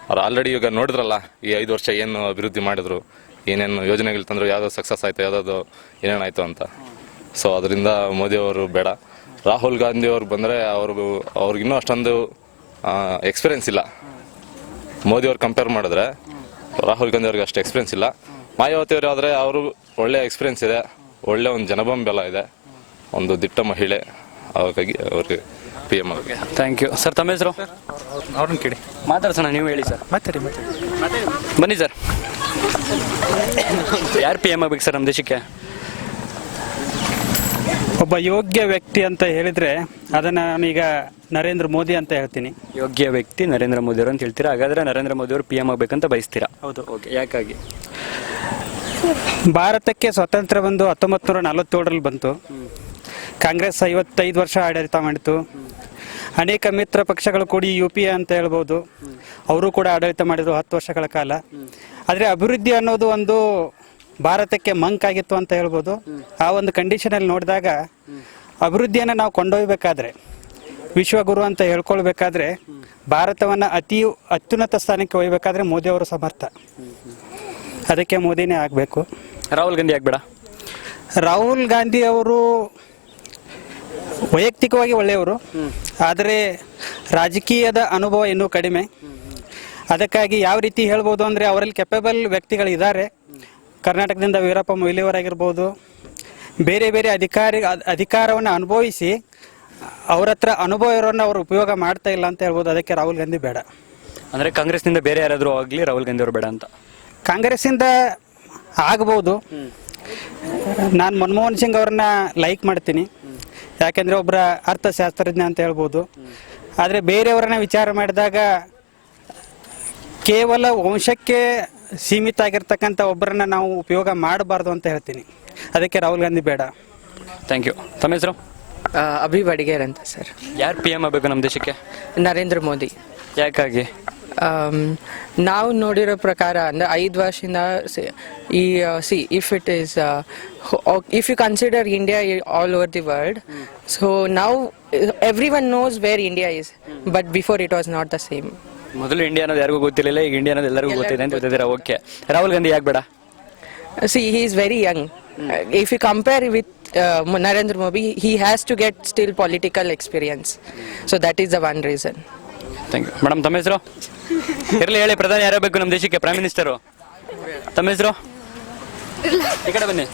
[SPEAKER 5] ಅವ್ರು ಆಲ್ರೆಡಿ ಈಗ ನೋಡಿದ್ರಲ್ಲ ಈ ಐದು ವರ್ಷ ಏನು ಅಭಿವೃದ್ಧಿ ಮಾಡಿದ್ರು ಏನೇನು ಯೋಜನೆಗಳು ತಂದ್ರು ಯಾವ್ದು ಸಕ್ಸಸ್ ಆಯ್ತು ಯಾವ್ದಾದ್ರು ಏನೇನಾಯ್ತು ಅಂತ. ಸೊ ಅದರಿಂದ ಮೋದಿ ಅವರು ಬೇಡ. ರಾಹುಲ್ ಗಾಂಧಿ ಅವರು ಬಂದರೆ ಅವ್ರಿಗೂ ಅವ್ರಿಗಿನ್ನೂ ಅಷ್ಟೊಂದು ಎಕ್ಸ್ಪೀರಿಯನ್ಸ್ ಇಲ್ಲ. ಮೋದಿ ಅವ್ರು ಕಂಪೇರ್ ಮಾಡಿದ್ರೆ ರಾಹುಲ್ ಗಾಂಧಿ ಅವ್ರಿಗೆ ಅಷ್ಟು ಎಕ್ಸ್ಪೀರಿಯನ್ಸ್ ಇಲ್ಲ. ಮಾಯಾವತಿ ಅವರು ಆದರೆ ಅವರು ಒಳ್ಳೆ ಎಕ್ಸ್ಪೀರಿಯನ್ಸ್ ಇದೆ. ಒಳ್ಳೆ ಒಂದು ಜನಬಂಬೆಲ್ಲ ಇದೆ. ಒಂದು ದಿಟ್ಟ ಮಹಿಳೆ. ಹಾಗಾಗಿ ಅವ್ರಿಗೆ ಪಿ ಎಂ ಆಗಿ
[SPEAKER 3] ಥ್ಯಾಂಕ್ ಯು ಸರ್ ತಮ್ಮ ಹೆಸರು?
[SPEAKER 2] ಅವ್ರನ್ನ ಕೇಳಿ.
[SPEAKER 3] ಮಾತಾಡ್ಸೋಣ ನೀವು ಹೇಳಿ ಸರ್
[SPEAKER 2] ಮಾತಾಡಿ ಮಾತಾಡಿ.
[SPEAKER 3] ಬನ್ನಿ ಸರ್ ಯಾರು ಪಿ ಎಂ ಆಗ್ಬೇಕು ಸರ್ ನಮ್ಮ ದೇಶಕ್ಕೆ?
[SPEAKER 2] ಒಬ್ಬ ಯೋಗ್ಯ ವ್ಯಕ್ತಿ ಅಂತ ಹೇಳಿದ್ರೆ ಅದನ್ನ ನಾನೀಗ ನರೇಂದ್ರ ಮೋದಿ ಅಂತ ಹೇಳ್ತೀನಿ.
[SPEAKER 3] ಯೋಗ್ಯ ವ್ಯಕ್ತಿ ನರೇಂದ್ರ ಮೋದಿ ಅವರು ಅಂತ ಹೇಳ್ತೀರಾ? ಹಾಗಾದ್ರೆ ನರೇಂದ್ರ ಮೋದಿ ಅವರು ಪಿ ಎಂ ಆಗ್ಬೇಕಂತ ಬಯಸ್ತೀರಾ?
[SPEAKER 2] ಹೌದು.
[SPEAKER 3] ಓಕೆ ಯಾಕಾಗಿ?
[SPEAKER 2] ಭಾರತಕ್ಕೆ ಸ್ವಾತಂತ್ರ್ಯ ಬಂದು ಹತ್ತೊಂಬತ್ತು ನೂರ ನಲವತ್ತೇಳರಲ್ಲಿ ಬಂತು. ಕಾಂಗ್ರೆಸ್ ಐವತ್ತೈದು ವರ್ಷ ಆಡಳಿತ ಮಾಡಿತು. ಅನೇಕ ಮಿತ್ರ ಪಕ್ಷಗಳು ಕೂಡಿ ಯು ಪಿ ಎ ಅಂತ ಹೇಳ್ಬೋದು. ಅವರು ಕೂಡ ಆಡಳಿತ ಮಾಡಿದ್ರು ಹತ್ತು ವರ್ಷಗಳ ಕಾಲ. ಆದರೆ ಅಭಿವೃದ್ಧಿ ಅನ್ನೋದು ಒಂದು ಭಾರತಕ್ಕೆ ಮಂಕ್ ಆಗಿತ್ತು ಅಂತ ಹೇಳ್ಬೋದು. ಆ ಒಂದು ಕಂಡೀಷನಲ್ಲಿ ನೋಡಿದಾಗ ಅಭಿವೃದ್ಧಿಯನ್ನು ನಾವು ಕೊಂಡೊಯ್ಯಬೇಕಾದ್ರೆ ವಿಶ್ವಗುರು ಅಂತ ಹೇಳ್ಕೊಳ್ಬೇಕಾದ್ರೆ ಭಾರತವನ್ನು ಅತಿ ಅತ್ಯುನ್ನತ ಸ್ಥಾನಕ್ಕೆ ಒಯ್ಯಬೇಕಾದ್ರೆ ಮೋದಿ ಅವರು ಸಮರ್ಥ. ಅದಕ್ಕೆ ಮೋದಿನೇ ಆಗಬೇಕು.
[SPEAKER 3] ರಾಹುಲ್ ಗಾಂಧಿ ಆಗ್ಬೇಡ?
[SPEAKER 2] ರಾಹುಲ್ ಗಾಂಧಿ ಅವರು ವೈಯಕ್ತಿಕವಾಗಿ ಒಳ್ಳೆಯವರು. ಆದರೆ ರಾಜಕೀಯದ ಅನುಭವ ಇನ್ನೂ ಕಡಿಮೆ. ಅದಕ್ಕಾಗಿ ಯಾವ ರೀತಿ ಹೇಳ್ಬೋದು ಅಂದರೆ ಅವರಲ್ಲಿ ಕೆಪೇಬಲ್ ವ್ಯಕ್ತಿಗಳಿದ್ದಾರೆ. ಕರ್ನಾಟಕದಿಂದ ವೀರಪ್ಪ ಮೊಯ್ಲಿಯವರಾಗಿರ್ಬೋದು. ಬೇರೆ ಬೇರೆ ಅಧಿಕಾರಿ ಅಧಿಕಾರವನ್ನು ಅನುಭವಿಸಿ ಅವ್ರ ಹತ್ರ ಅನುಭವ ಇರೋನ್ನ ಅವರು ಉಪಯೋಗ ಮಾಡ್ತಾ ಇಲ್ಲ ಅಂತ ಹೇಳ್ಬೋದು. ಅದಕ್ಕೆ ರಾಹುಲ್ ಗಾಂಧಿ ಬೇಡ.
[SPEAKER 3] ಅಂದರೆ ಕಾಂಗ್ರೆಸ್ನಿಂದ ಬೇರೆ ಯಾರಾದರೂ ಆಗಲಿ ರಾಹುಲ್ ಗಾಂಧಿ ಅವರು ಬೇಡ ಅಂತ?
[SPEAKER 2] ಕಾಂಗ್ರೆಸ್ಸಿಂದ ಆಗ್ಬೋದು. ನಾನು ಮನಮೋಹನ್ ಸಿಂಗ್ ಅವ್ರನ್ನ ಲೈಕ್ ಮಾಡ್ತೀನಿ. ಯಾಕೆಂದರೆ ಒಬ್ಬರ ಅರ್ಥಶಾಸ್ತ್ರಜ್ಞ ಅಂತ ಹೇಳ್ಬೋದು. ಆದರೆ ಬೇರೆಯವರನ್ನ ವಿಚಾರ ಮಾಡಿದಾಗ ಕೇವಲ ವಂಶಕ್ಕೆ ಸೀಮಿತ ಆಗಿರ್ತಕ್ಕಂಥ ಒಬ್ಬರನ್ನ ನಾವು ಉಪಯೋಗ ಮಾಡಬಾರ್ದು ಅಂತ ಹೇಳ್ತೀನಿ. ಅದಕ್ಕೆ ರಾಹುಲ್ ಗಾಂಧಿ ಬೇಡ.
[SPEAKER 3] Thank you. ತಮ್ಮ ಹೆಸರು?
[SPEAKER 6] ಅಭಿ ಬಡಿಗೇರ್ ಅಂತ ಸರ್.
[SPEAKER 3] ಯಾರು ಪಿ ಎಂ ಆಗಬೇಕು ನಮ್ಮ ದೇಶಕ್ಕೆ?
[SPEAKER 6] ನರೇಂದ್ರ ಮೋದಿ.
[SPEAKER 3] ಯಾಕಾಗಿ?
[SPEAKER 6] ನಾವು ನೋಡಿರೋ ಪ್ರಕಾರ ಅಂದರೆ ಐದು ವರ್ಷದಿಂದ ಸಿ- ಈ see if it is if you consider India all over the world so ನಾವು everyone knows where India is but before it was not the same
[SPEAKER 3] ಮೊದಲು ಇಂಡಿಯಾ ಅನ್ನೋದು ಯಾರಿಗೂ ಗೊತ್ತಿರಲಿಲ್ಲ ಈಗ ಇಂಡಿಯಾ ಅನ್ನೋದು ಎಲ್ಲರಿಗೂ ಗೊತ್ತಿದೆ ಅಂತ ಹೇಳ್ತಿದ್ದೀರಾ? ಓಕೆ ರಾಹುಲ್ ಗಾಂಧಿ ಯಾಕೆ ಬೇಡ
[SPEAKER 6] see he is very young if you compare with Narendra Modi he has to get still political experience so that is the one reason
[SPEAKER 3] thank you madam ತಮ್ಮ ಹೆಸರು? ಇರಲಿ ಹೇಳಿ ಪ್ರಧಾನಿ ಯಾರು ಬೇಕು ನಮ್ಮ ದೇಶಕ್ಕೆ? ಪ್ರೈಮ್ ಮಿನಿಸ್ಟರು ತಮ್ಮ ಹೆಸರು? ಈ ಕಡೆ ಬನ್ನಿ.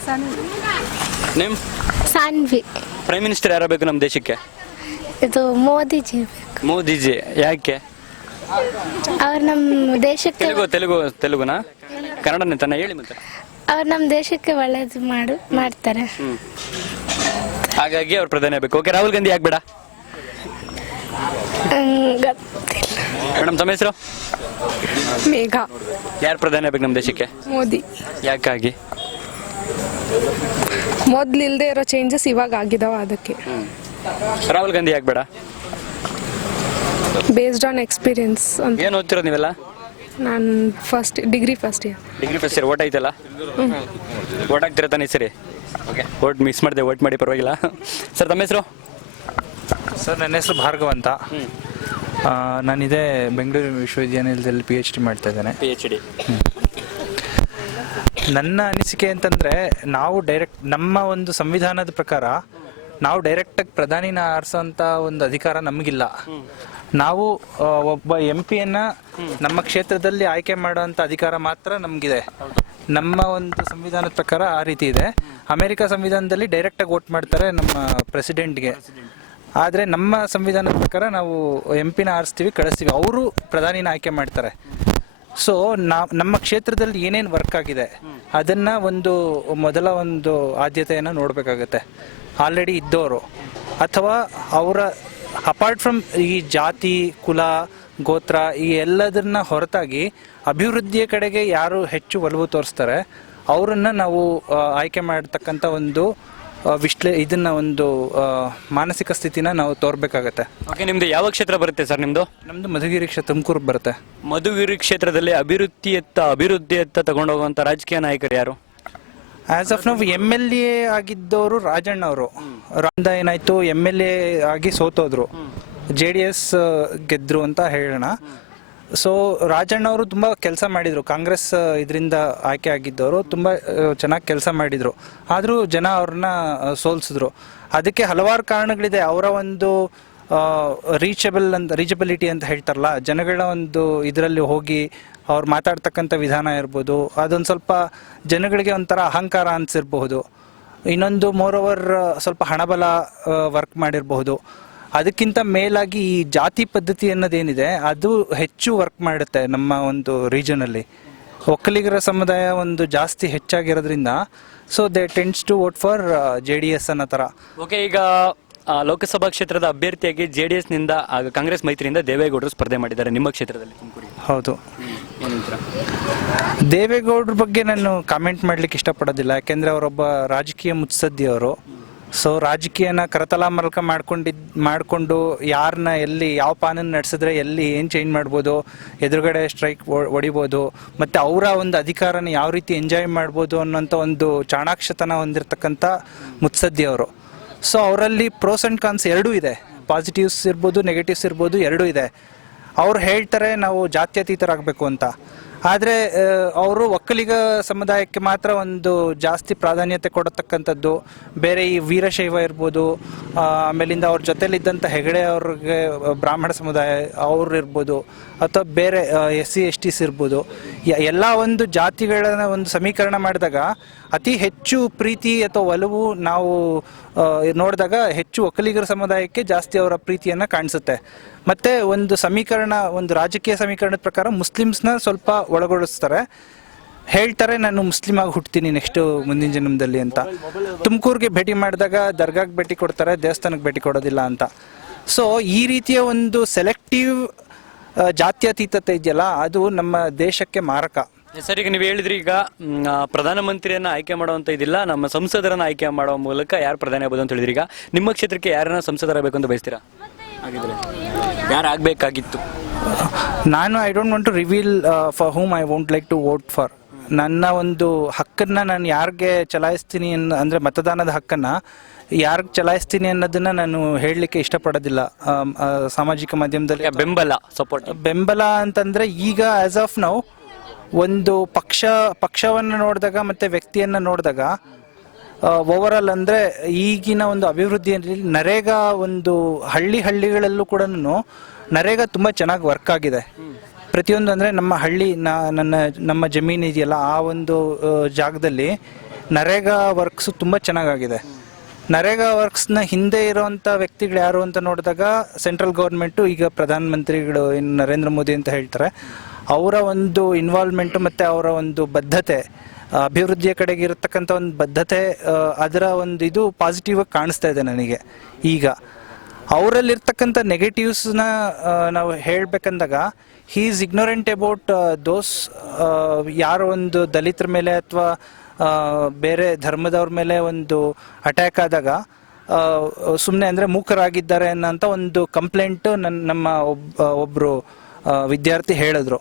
[SPEAKER 3] ನಿಮ್?
[SPEAKER 7] ಸಾನ್ವಿ.
[SPEAKER 3] ಪ್ರೈಮ್ ಮಿನಿಸ್ಟರ್ ಯಾರು ಬೇಕು ನಮ್ಮ ದೇಶಕ್ಕೆ?
[SPEAKER 7] ಇದು ಮೋದಿಜಿ
[SPEAKER 3] ಮೋದಿಜಿ ಯಾಕೆ?
[SPEAKER 7] ಅವ್ರು ನಮ್ಮ ದೇಶಕ್ಕೆ
[SPEAKER 3] ತೆಲುಗು ತೆಲುಗು ತೆಲುಗುನಾ? ಕನ್ನಡನೇ ತಾನೆ ಹೇಳಿ ಮತ್ತೆ.
[SPEAKER 7] ಅವ್ರು ನಮ್ಮ ದೇಶಕ್ಕೆ ಒಳ್ಳೇದು ಮಾಡು ಮಾಡ್ತಾರೆ.
[SPEAKER 3] ಹಾಗಾಗಿ ಅವ್ರು ಪ್ರಧಾನಿ ಆಗಬೇಕು. ಓಕೆ ರಾಹುಲ್ ಗಾಂಧಿ ಆಗ್ಬೇಡ? ಬೇಡ
[SPEAKER 7] ಹ್ಮ್, ಗೊತ್ತಿಲ್ಲ.
[SPEAKER 3] ಮೇಡಮ್ ತಮ್ಮ ಹೆಸರು?
[SPEAKER 8] ಮೇಘ.
[SPEAKER 3] ಯಾರು ಪ್ರಧಾನಿ ಆಗ್ಬೇಕು ನಮ್ಮ ದೇಶಕ್ಕೆ?
[SPEAKER 8] ಮೋದಿ.
[SPEAKER 3] ಯಾಕಾಗಿ?
[SPEAKER 8] ಮೊದ್ಲಿಲ್ದೇ ಇರೋ ಚೇಂಜಸ್ ಇವಾಗ ಆಗಿದಾವ ಅದಕ್ಕೆ.
[SPEAKER 3] ರಾಹುಲ್ ಗಾಂಧಿ ಆಗ್ಬೇಡ? ಬೇಡ
[SPEAKER 8] ಬೇಸ್ಡ್ ಆನ್ ಎಕ್ಸ್ಪೀರಿಯನ್ಸ್ ಅಂತ.
[SPEAKER 3] ಏನು ಓದ್ತಿರೋದು ನೀವೆಲ್ಲ?
[SPEAKER 8] ನಾನು first degree first year
[SPEAKER 3] degree first year vote ಐತಲ್ಲ ಓಟ್ ಆಗ್ತಿರೋ ತಾನೆ ಸರಿ? ಓಕೆ ಓಟ್ ಮಿಸ್ ಮಾಡಿದೆ ಓಟ್ ಮಾಡಿ ಪರವಾಗಿಲ್ಲ. ಸರ್ ತಮ್ಮ ಹೆಸರು?
[SPEAKER 9] ಸರ್ ನನ್ನ ಹೆಸರು ಭಾರ್ಗವ್ ಅಂತ. ನಾನು ಇದೇ ಬೆಂಗಳೂರು ವಿಶ್ವವಿದ್ಯಾನಿಲಯದಲ್ಲಿ ಪಿ ಎಚ್ ಡಿ ಮಾಡ್ತಾ ಇದ್ದೇನೆ.
[SPEAKER 3] ಪಿ ಎಚ್ ಡಿ
[SPEAKER 9] ನನ್ನ ಅನಿಸಿಕೆ ಅಂತಂದರೆ ನಾವು ಡೈರೆಕ್ಟ್ ನಮ್ಮ ಒಂದು ಸಂವಿಧಾನದ ಪ್ರಕಾರ ನಾವು ಡೈರೆಕ್ಟಾಗಿ ಪ್ರಧಾನಿನ ಆರಿಸೋಂಥ ಒಂದು ಅಧಿಕಾರ ನಮಗಿಲ್ಲ. ನಾವು ಒಬ್ಬ ಎಂ ಪಿಯನ್ನು ನಮ್ಮ ಕ್ಷೇತ್ರದಲ್ಲಿ ಆಯ್ಕೆ ಮಾಡುವಂತ ಅಧಿಕಾರ ಮಾತ್ರ ನಮಗಿದೆ. ನಮ್ಮ ಒಂದು ಸಂವಿಧಾನದ ಪ್ರಕಾರ ಆ ರೀತಿ ಇದೆ. ಅಮೆರಿಕ ಸಂವಿಧಾನದಲ್ಲಿ ಡೈರೆಕ್ಟ್ ಆಗಿ ವೋಟ್ ಮಾಡ್ತಾರೆ ನಮ್ಮ ಪ್ರೆಸಿಡೆಂಟ್ಗೆ ಆದರೆ ನಮ್ಮ ಸಂವಿಧಾನದ ಪ್ರಕಾರ ನಾವು ಎಂ ಪಿನ ಆರಿಸ್ತೀವಿ ಕಳಿಸ್ತೀವಿ. ಅವರು ಪ್ರಧಾನಿನ ಆಯ್ಕೆ ಮಾಡ್ತಾರೆ. ಸೊ ನಾವು ನಮ್ಮ ಕ್ಷೇತ್ರದಲ್ಲಿ ಏನೇನು ವರ್ಕ್ ಆಗಿದೆ ಅದನ್ನ ಒಂದು ಮೊದಲ ಒಂದು ಆದ್ಯತೆಯನ್ನು ನೋಡಬೇಕಾಗತ್ತೆ. ಆಲ್ರೆಡಿ ಇದ್ದವರು ಅಥವಾ ಅವರ ಅಪಾರ್ಟ್ ಫ್ರಮ್ ಈ ಜಾತಿ ಕುಲ ಗೋತ್ರ ಈ ಎಲ್ಲದನ್ನ ಹೊರತಾಗಿ ಅಭಿವೃದ್ಧಿಯ ಕಡೆಗೆ ಯಾರು ಹೆಚ್ಚು ಒಲವು ತೋರಿಸ್ತಾರೆ ಅವರನ್ನ ನಾವು ಆಯ್ಕೆ ಮಾಡತಕ್ಕಂಥ ಒಂದು ವಿಶ್ಲೇ ಇದನ್ನ ಒಂದು ಮಾನಸಿಕ ಸ್ಥಿತಿನ ನಾವು ತೋರ್ಬೇಕಾಗತ್ತೆ.
[SPEAKER 3] ಓಕೆ ನಿಮ್ದು ಯಾವ ಕ್ಷೇತ್ರ ಬರುತ್ತೆ ಸರ್ ನಿಮ್ದು?
[SPEAKER 9] ನಮ್ದು ಮಧುಗಿರಿ ಕ್ಷೇತ್ರ ತುಮಕೂರು ಬರುತ್ತೆ.
[SPEAKER 3] ಮಧುಗಿರಿ ಕ್ಷೇತ್ರದಲ್ಲಿ ಅಭಿವೃದ್ಧಿಯತ್ತ ಅಭಿವೃದ್ಧಿಯತ್ತ ತಗೊಂಡೋಗುವಂತ ರಾಜಕೀಯ ನಾಯಕರು ಯಾರು?
[SPEAKER 9] ಆಸ್ ಆಫ್ ನಾವು ಎಂ ಎಲ್ ಎ ಆಗಿದ್ದವರು ರಾಜಣ್ಣ ಅವರು. ರಾಂದ ಏನಾಯ್ತು ಎಂ ಎಲ್ ಎ ಆಗಿ ಸೋತೋದ್ರು. ಜೆ ಡಿ ಎಸ್ ಗೆದ್ರು ಅಂತ ಹೇಳೋಣ. ಸೊ ರಾಜಣ್ಣ ಅವರು ತುಂಬ ಕೆಲಸ ಮಾಡಿದ್ರು. ಕಾಂಗ್ರೆಸ್ ಇದರಿಂದ ಆಯ್ಕೆ ಆಗಿದ್ದವರು ತುಂಬ ಚೆನ್ನಾಗಿ ಕೆಲಸ ಮಾಡಿದ್ರು. ಆದರೂ ಜನ ಅವ್ರನ್ನ ಸೋಲ್ಸಿದ್ರು. ಅದಕ್ಕೆ ಹಲವಾರು ಕಾರಣಗಳಿದೆ. ಅವರ ಒಂದು ರೀಚಬಲ್ ಅಂತ ರೀಚಬಿಲಿಟಿ ಅಂತ ಹೇಳ್ತಾರಲ್ಲ, ಜನಗಳ ಒಂದು ಇದರಲ್ಲಿ ಹೋಗಿ ಅವ್ರು ಮಾತಾಡ್ತಕ್ಕಂಥ ವಿಧಾನ ಇರ್ಬೋದು, ಅದೊಂದು ಸ್ವಲ್ಪ ಜನಗಳಿಗೆ ಒಂಥರ ಅಹಂಕಾರ ಅನಿಸಿರ್ಬಹುದು. ಇನ್ನೊಂದು ಮೋರ್ ಓವರ್ ಸ್ವಲ್ಪ ಹಣಬಲ ವರ್ಕ್ ಮಾಡಿರಬಹುದು. ಅದಕ್ಕಿಂತ ಮೇಲಾಗಿ ಈ ಜಾತಿ ಪದ್ಧತಿ ಅನ್ನೋದೇನಿದೆ, ಅದು ಹೆಚ್ಚು ವರ್ಕ್ ಮಾಡುತ್ತೆ ನಮ್ಮ ಒಂದು ರೀಜನಲ್ಲಿ ಒಕ್ಕಲಿಗರ ಸಮುದಾಯ ಒಂದು ಜಾಸ್ತಿ ಹೆಚ್ಚಾಗಿರೋದ್ರಿಂದ so they tends to vote for J D S ಅನ್ನೋ ಥರ
[SPEAKER 3] ಓಕೆ ಈಗ ಆ, ಲೋಕಸಭಾ ಕ್ಷೇತ್ರದ ಅಭ್ಯರ್ಥಿಯಾಗಿ ಜೆ ಡಿ ಎಸ್ನಿಂದ ಆಗ ಕಾಂಗ್ರೆಸ್ ಮೈತ್ರಿಯಿಂದ ದೇವೇಗೌಡರು ಸ್ಪರ್ಧೆ ಮಾಡಿದ್ದಾರೆ. ನಿಮ್ಮ ಕ್ಷೇತ್ರದಲ್ಲಿ ತುಮಕೂರಿಗೆ.
[SPEAKER 9] ಹೌದು. ದೇವೇಗೌಡರ ಬಗ್ಗೆ ನಾನು ಕಾಮೆಂಟ್ ಮಾಡ್ಲಿಕ್ಕೆ ಇಷ್ಟಪಡೋದಿಲ್ಲ. ಯಾಕೆಂದರೆ ಅವರೊಬ್ಬ ರಾಜಕೀಯ ಮುತ್ಸದ್ದಿ ಅವರು. ಸೊ ರಾಜಕೀಯನ ಕರತಲ ಮಲಕ ಮಾಡ್ಕೊಂಡಿದ್ ಮಾಡಿಕೊಂಡು ಯಾರನ್ನ ಎಲ್ಲಿ ಯಾವ ಪಾನನ್ನು ನಡೆಸಿದ್ರೆ ಎಲ್ಲಿ ಏನು ಚೇಂಜ್ ಮಾಡ್ಬೋದು ಎದುರುಗಡೆ ಸ್ಟ್ರೈಕ್ ಹೊಡಿಬೋದು ಮತ್ತು ಅವರ ಒಂದು ಅಧಿಕಾರನ ಯಾವ ರೀತಿ ಎಂಜಾಯ್ ಮಾಡ್ಬೋದು ಅನ್ನೋಂಥ ಒಂದು ಚಾಣಾಕ್ಷತನ ಹೊಂದಿರತಕ್ಕಂಥ ಮುತ್ಸದ್ದಿ ಅವರು. ಸೊ ಅವರಲ್ಲಿ ಪ್ರೋಸ್ ಅಂಡ್ ಕಾನ್ಸ್ ಎರಡೂ ಇದೆ. ಪಾಸಿಟಿವ್ಸ್ ಇರ್ಬೋದು ನೆಗೆಟಿವ್ಸ್ ಇರ್ಬೋದು, ಎರಡೂ ಇದೆ. ಅವ್ರು ಹೇಳ್ತಾರೆ, ನಾವು ಜಾತ್ಯತೀತರಾಗಬೇಕು ಅಂತ. ಆದರೆ ಅವರು ಒಕ್ಕಲಿಗ ಸಮುದಾಯಕ್ಕೆ ಮಾತ್ರ ಒಂದು ಜಾಸ್ತಿ ಪ್ರಾಧಾನ್ಯತೆ ಕೊಡತಕ್ಕಂಥದ್ದು. ಬೇರೆ ಈ ವೀರಶೈವ ಇರ್ಬೋದು ಆಮೇಲಿಂದ ಅವ್ರ ಜೊತೆಲಿದ್ದಂಥ ಹೆಗಡೆ ಅವ್ರಿಗೆ, ಬ್ರಾಹ್ಮಣ ಸಮುದಾಯ ಅವ್ರು ಇರ್ಬೋದು, ಅಥವಾ ಬೇರೆ ಎಸ್ ಸಿ ಎಸ್ ಟಿಸ್ ಇರ್ಬೋದು ಎಲ್ಲ ಒಂದು ಜಾತಿಗಳನ್ನ ಒಂದು ಸಮೀಕರಣ ಮಾಡಿದಾಗ ಅತಿ ಹೆಚ್ಚು ಪ್ರೀತಿ ಅಥವಾ ಒಲವು ನಾವು ನೋಡಿದಾಗ ಹೆಚ್ಚು ಒಕ್ಕಲಿಗರ ಸಮುದಾಯಕ್ಕೆ ಜಾಸ್ತಿ ಅವರ ಪ್ರೀತಿಯನ್ನು ಕಾಣಿಸುತ್ತೆ. ಮತ್ತೆ ಒಂದು ಸಮೀಕರಣ, ಒಂದು ರಾಜಕೀಯ ಸಮೀಕರಣದ ಪ್ರಕಾರ ಮುಸ್ಲಿಮ್ಸ್ನ ಸ್ವಲ್ಪ ಒಳಗೊಳಿಸ್ತಾರೆ. ಹೇಳ್ತಾರೆ, ನಾನು ಮುಸ್ಲಿಂ ಆಗಿ ಹುಟ್ತೀನಿ ನೆಕ್ಸ್ಟ್ ಮುಂದಿನ ಜನ್ಮದಲ್ಲಿ ಅಂತ. ತುಮಕೂರಿಗೆ ಭೇಟಿ ಮಾಡಿದಾಗ ದರ್ಗಾಗೆ ಭೇಟಿ ಕೊಡ್ತಾರೆ, ದೇವಸ್ಥಾನಕ್ಕೆ ಭೇಟಿ ಕೊಡೋದಿಲ್ಲ ಅಂತ. ಸೊ ಈ ರೀತಿಯ ಒಂದು ಸೆಲೆಕ್ಟಿವ್ ಜಾತ್ಯತೀತತೆ ಇದೆಯಲ್ಲ, ಅದು ನಮ್ಮ ದೇಶಕ್ಕೆ ಮಾರಕ.
[SPEAKER 3] ಸರ್ ಈಗ ನೀವು ಹೇಳಿದ್ರಿ ಈಗ ಪ್ರಧಾನ ಮಂತ್ರಿಯನ್ನ ಪ್ರಧಾನಮಂತ್ರಿಯನ್ನ ಆಯ್ಕೆ ಮಾಡುವಂತ ಇದಿಲ್ಲ ನಮ್ಮ ಸಂಸದರನ್ನ ಆಯ್ಕೆ ಮಾಡುವ ಮೂಲಕ ಯಾರು ಪ್ರಧಾನಿ ಆಗ್ಬೋದು ಅಂತ ಹೇಳಿದ್ರಿ ಈಗ ನಿಮ್ಮ ಕ್ಷೇತ್ರಕ್ಕೆ ಯಾರನ್ನ ಸಂಸದರಾಗಬೇಕು ಅಂತ ಬಯಸ್ತೀರಾ? ಹಾಗಿದ್ರೆ. ಯಾರು ಆಗಬೇಕಾಗಿತ್ತು?
[SPEAKER 9] ನಾನು I don't want to reveal for whom I want like to vote for ನನ್ನ ಒಂದು ಹಕ್ಕನ್ನ ನಾನು ಯಾರಿಗೆ ಚಲಾಯಿಸ್ತೀನಿ ಅಂದ್ರೆ ಅಂದರೆ ಮತದಾನದ ಹಕ್ಕನ್ನ ಯಾರಿಗೆ ಚಲಾಯಿಸ್ತೀನಿ ಅನ್ನೋದನ್ನ ನಾನು ಹೇಳಲಿಕ್ಕೆ ಇಷ್ಟಪಡೋದಿಲ್ಲ. ಸಾಮಾಜಿಕ ಮಾಧ್ಯಮದಲ್ಲಿ
[SPEAKER 3] ಬೆಂಬಲ ಸಪೋರ್ಟ್
[SPEAKER 9] ಬೆಂಬಲ ಅಂತಂದ್ರೆ ಈಗ ಆಸ್ ಆಫ್ ನೌ ಒಂದು ಪಕ್ಷ, ಪಕ್ಷವನ್ನು ನೋಡಿದಾಗ ಮತ್ತೆ ವ್ಯಕ್ತಿಯನ್ನ ನೋಡಿದಾಗ ಓವರ್ ಆಲ್ ಅಂದ್ರೆ ಈಗಿನ ಒಂದು ಅಭಿವೃದ್ಧಿಯಲ್ಲಿ ನರೇಗಾ ಒಂದು ಹಳ್ಳಿ ಹಳ್ಳಿಗಳಲ್ಲೂ ಕೂಡ ನರೇಗಾ ತುಂಬಾ ಚೆನ್ನಾಗಿ ವರ್ಕ್ ಆಗಿದೆ. ಪ್ರತಿಯೊಂದು ಅಂದ್ರೆ ನಮ್ಮ ಹಳ್ಳಿ ನನ್ನ, ನಮ್ಮ ಜಮೀನು ಇದೆಯಲ್ಲ, ಆ ಒಂದು ಜಾಗದಲ್ಲಿ ನರೇಗಾ ವರ್ಕ್ಸ್ ತುಂಬಾ ಚೆನ್ನಾಗಾಗಿದೆ. ನರೇಗಾ ವರ್ಕ್ಸ್ನ ಹಿಂದೆ ಇರುವಂತ ವ್ಯಕ್ತಿಗಳು ಯಾರು ಅಂತ ನೋಡಿದಾಗ ಸೆಂಟ್ರಲ್ ಗೌರ್ಮೆಂಟು ಈಗ ಪ್ರಧಾನಮಂತ್ರಿಗಳು ಏನು ನರೇಂದ್ರ ಮೋದಿ ಅಂತ ಹೇಳ್ತಾರೆ. ಅವರ ಒಂದು ಇನ್ವಾಲ್ವ್ಮೆಂಟ್ ಮತ್ತೆ ಅವರ ಒಂದು ಬದ್ಧತೆ ಅಭಿವೃದ್ಧಿಯ ಕಡೆಗೆ ಇರತಕ್ಕಂಥ ಒಂದು ಬದ್ಧತೆ ಅದರ ಒಂದು ಇದು ಪಾಸಿಟಿವ್ ಆಗಿ ಕಾಣಿಸ್ತಾ ಇದೆ ನನಗೆ. ಈಗ ಅವರಲ್ಲಿರ್ತಕ್ಕಂಥ ನೆಗೆಟಿವ್ಸ್ನ ನಾವು ಹೇಳಬೇಕಂದಾಗ he is ignorant about those ಯಾರೋ ಒಂದು ದಲಿತರ ಮೇಲೆ ಅಥವಾ ಬೇರೆ ಧರ್ಮದವ್ರ ಮೇಲೆ ಒಂದು ಅಟ್ಯಾಕ್ ಆದಾಗ ಸುಮ್ಮನೆ ಅಂದರೆ ಮೂಕರಾಗಿದ್ದಾರೆ ಅನ್ನೋಂಥ ಒಂದು ಕಂಪ್ಲೇಂಟು ನನ್ನ ನಮ್ಮ ಒಬ್ಬ ಒಬ್ಬರು ವಿದ್ಯಾರ್ಥಿ ಹೇಳಿದ್ರು.